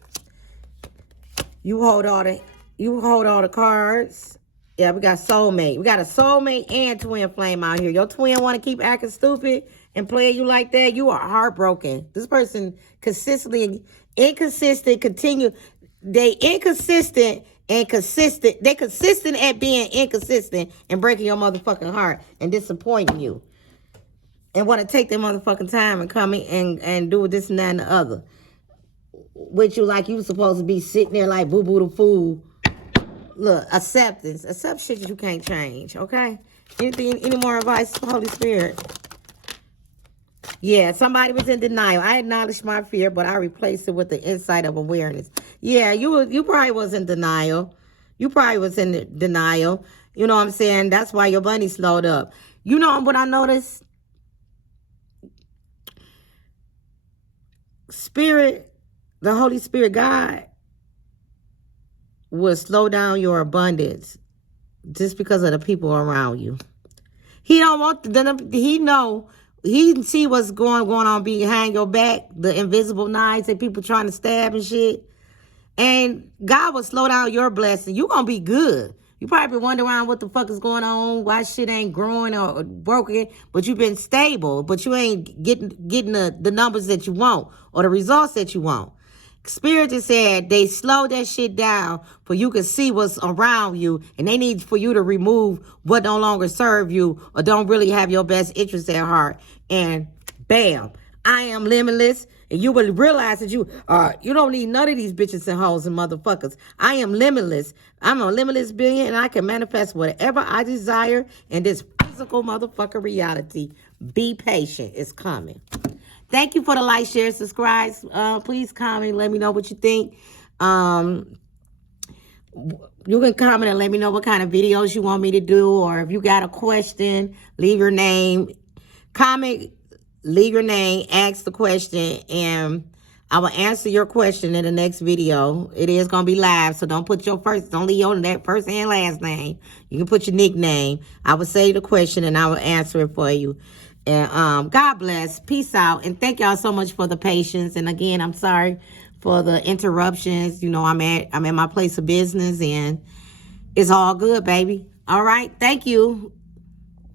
You hold all the cards. Yeah, we got soulmate. We got a soulmate and twin flame out here. Your twin want to keep acting stupid and playing you like that. You are heartbroken. This person consistently inconsistent. They inconsistent and consistent. They consistent at being inconsistent and breaking your motherfucking heart and disappointing you. And want to take their motherfucking time and come in and do this and that and the other. With you like you supposed to be sitting there like boo-boo the fool. Look, acceptance. Accept shit that you can't change, okay? Any more advice, Holy Spirit? Yeah, somebody was in denial. I acknowledged my fear, but I replaced it with the insight of awareness. Yeah, you probably was in denial. You probably was in denial. You know what I'm saying? That's why your money slowed up. You know what I noticed? Spirit, the Holy Spirit, God, will slow down your abundance just because of the people around you. He don't want them. He see what's going on behind your back, the invisible knives and people trying to stab and shit. And God will slow down your blessing. You gonna be good. You probably been wondering what the fuck is going on, why shit ain't growing or broken, but you've been stable, but you ain't getting the numbers that you want or the results that you want. Spirit just said they slow that shit down for you can see what's around you, and they need for you to remove what no longer serve you or don't really have your best interest at heart. And bam, I am limitless, and you will realize that you don't need none of these bitches and hoes and motherfuckers. I am limitless. I'm a limitless being, and I can manifest whatever I desire in this physical motherfucker reality. Be patient. It's coming. Thank you for the like, share, subscribe. Please comment. Let me know what you think. You can comment and let me know what kind of videos you want me to do. Or if you got a question, leave your name. Comment, leave your name, ask the question, and I will answer your question in the next video. It is going to be live, so don't leave your first and last name. You can put your nickname. I will say the question, and I will answer it for you. And God bless. Peace out. And thank y'all so much for the patience. And again, I'm sorry for the interruptions. You know, I'm at my place of business, and it's all good, baby. All right. Thank you.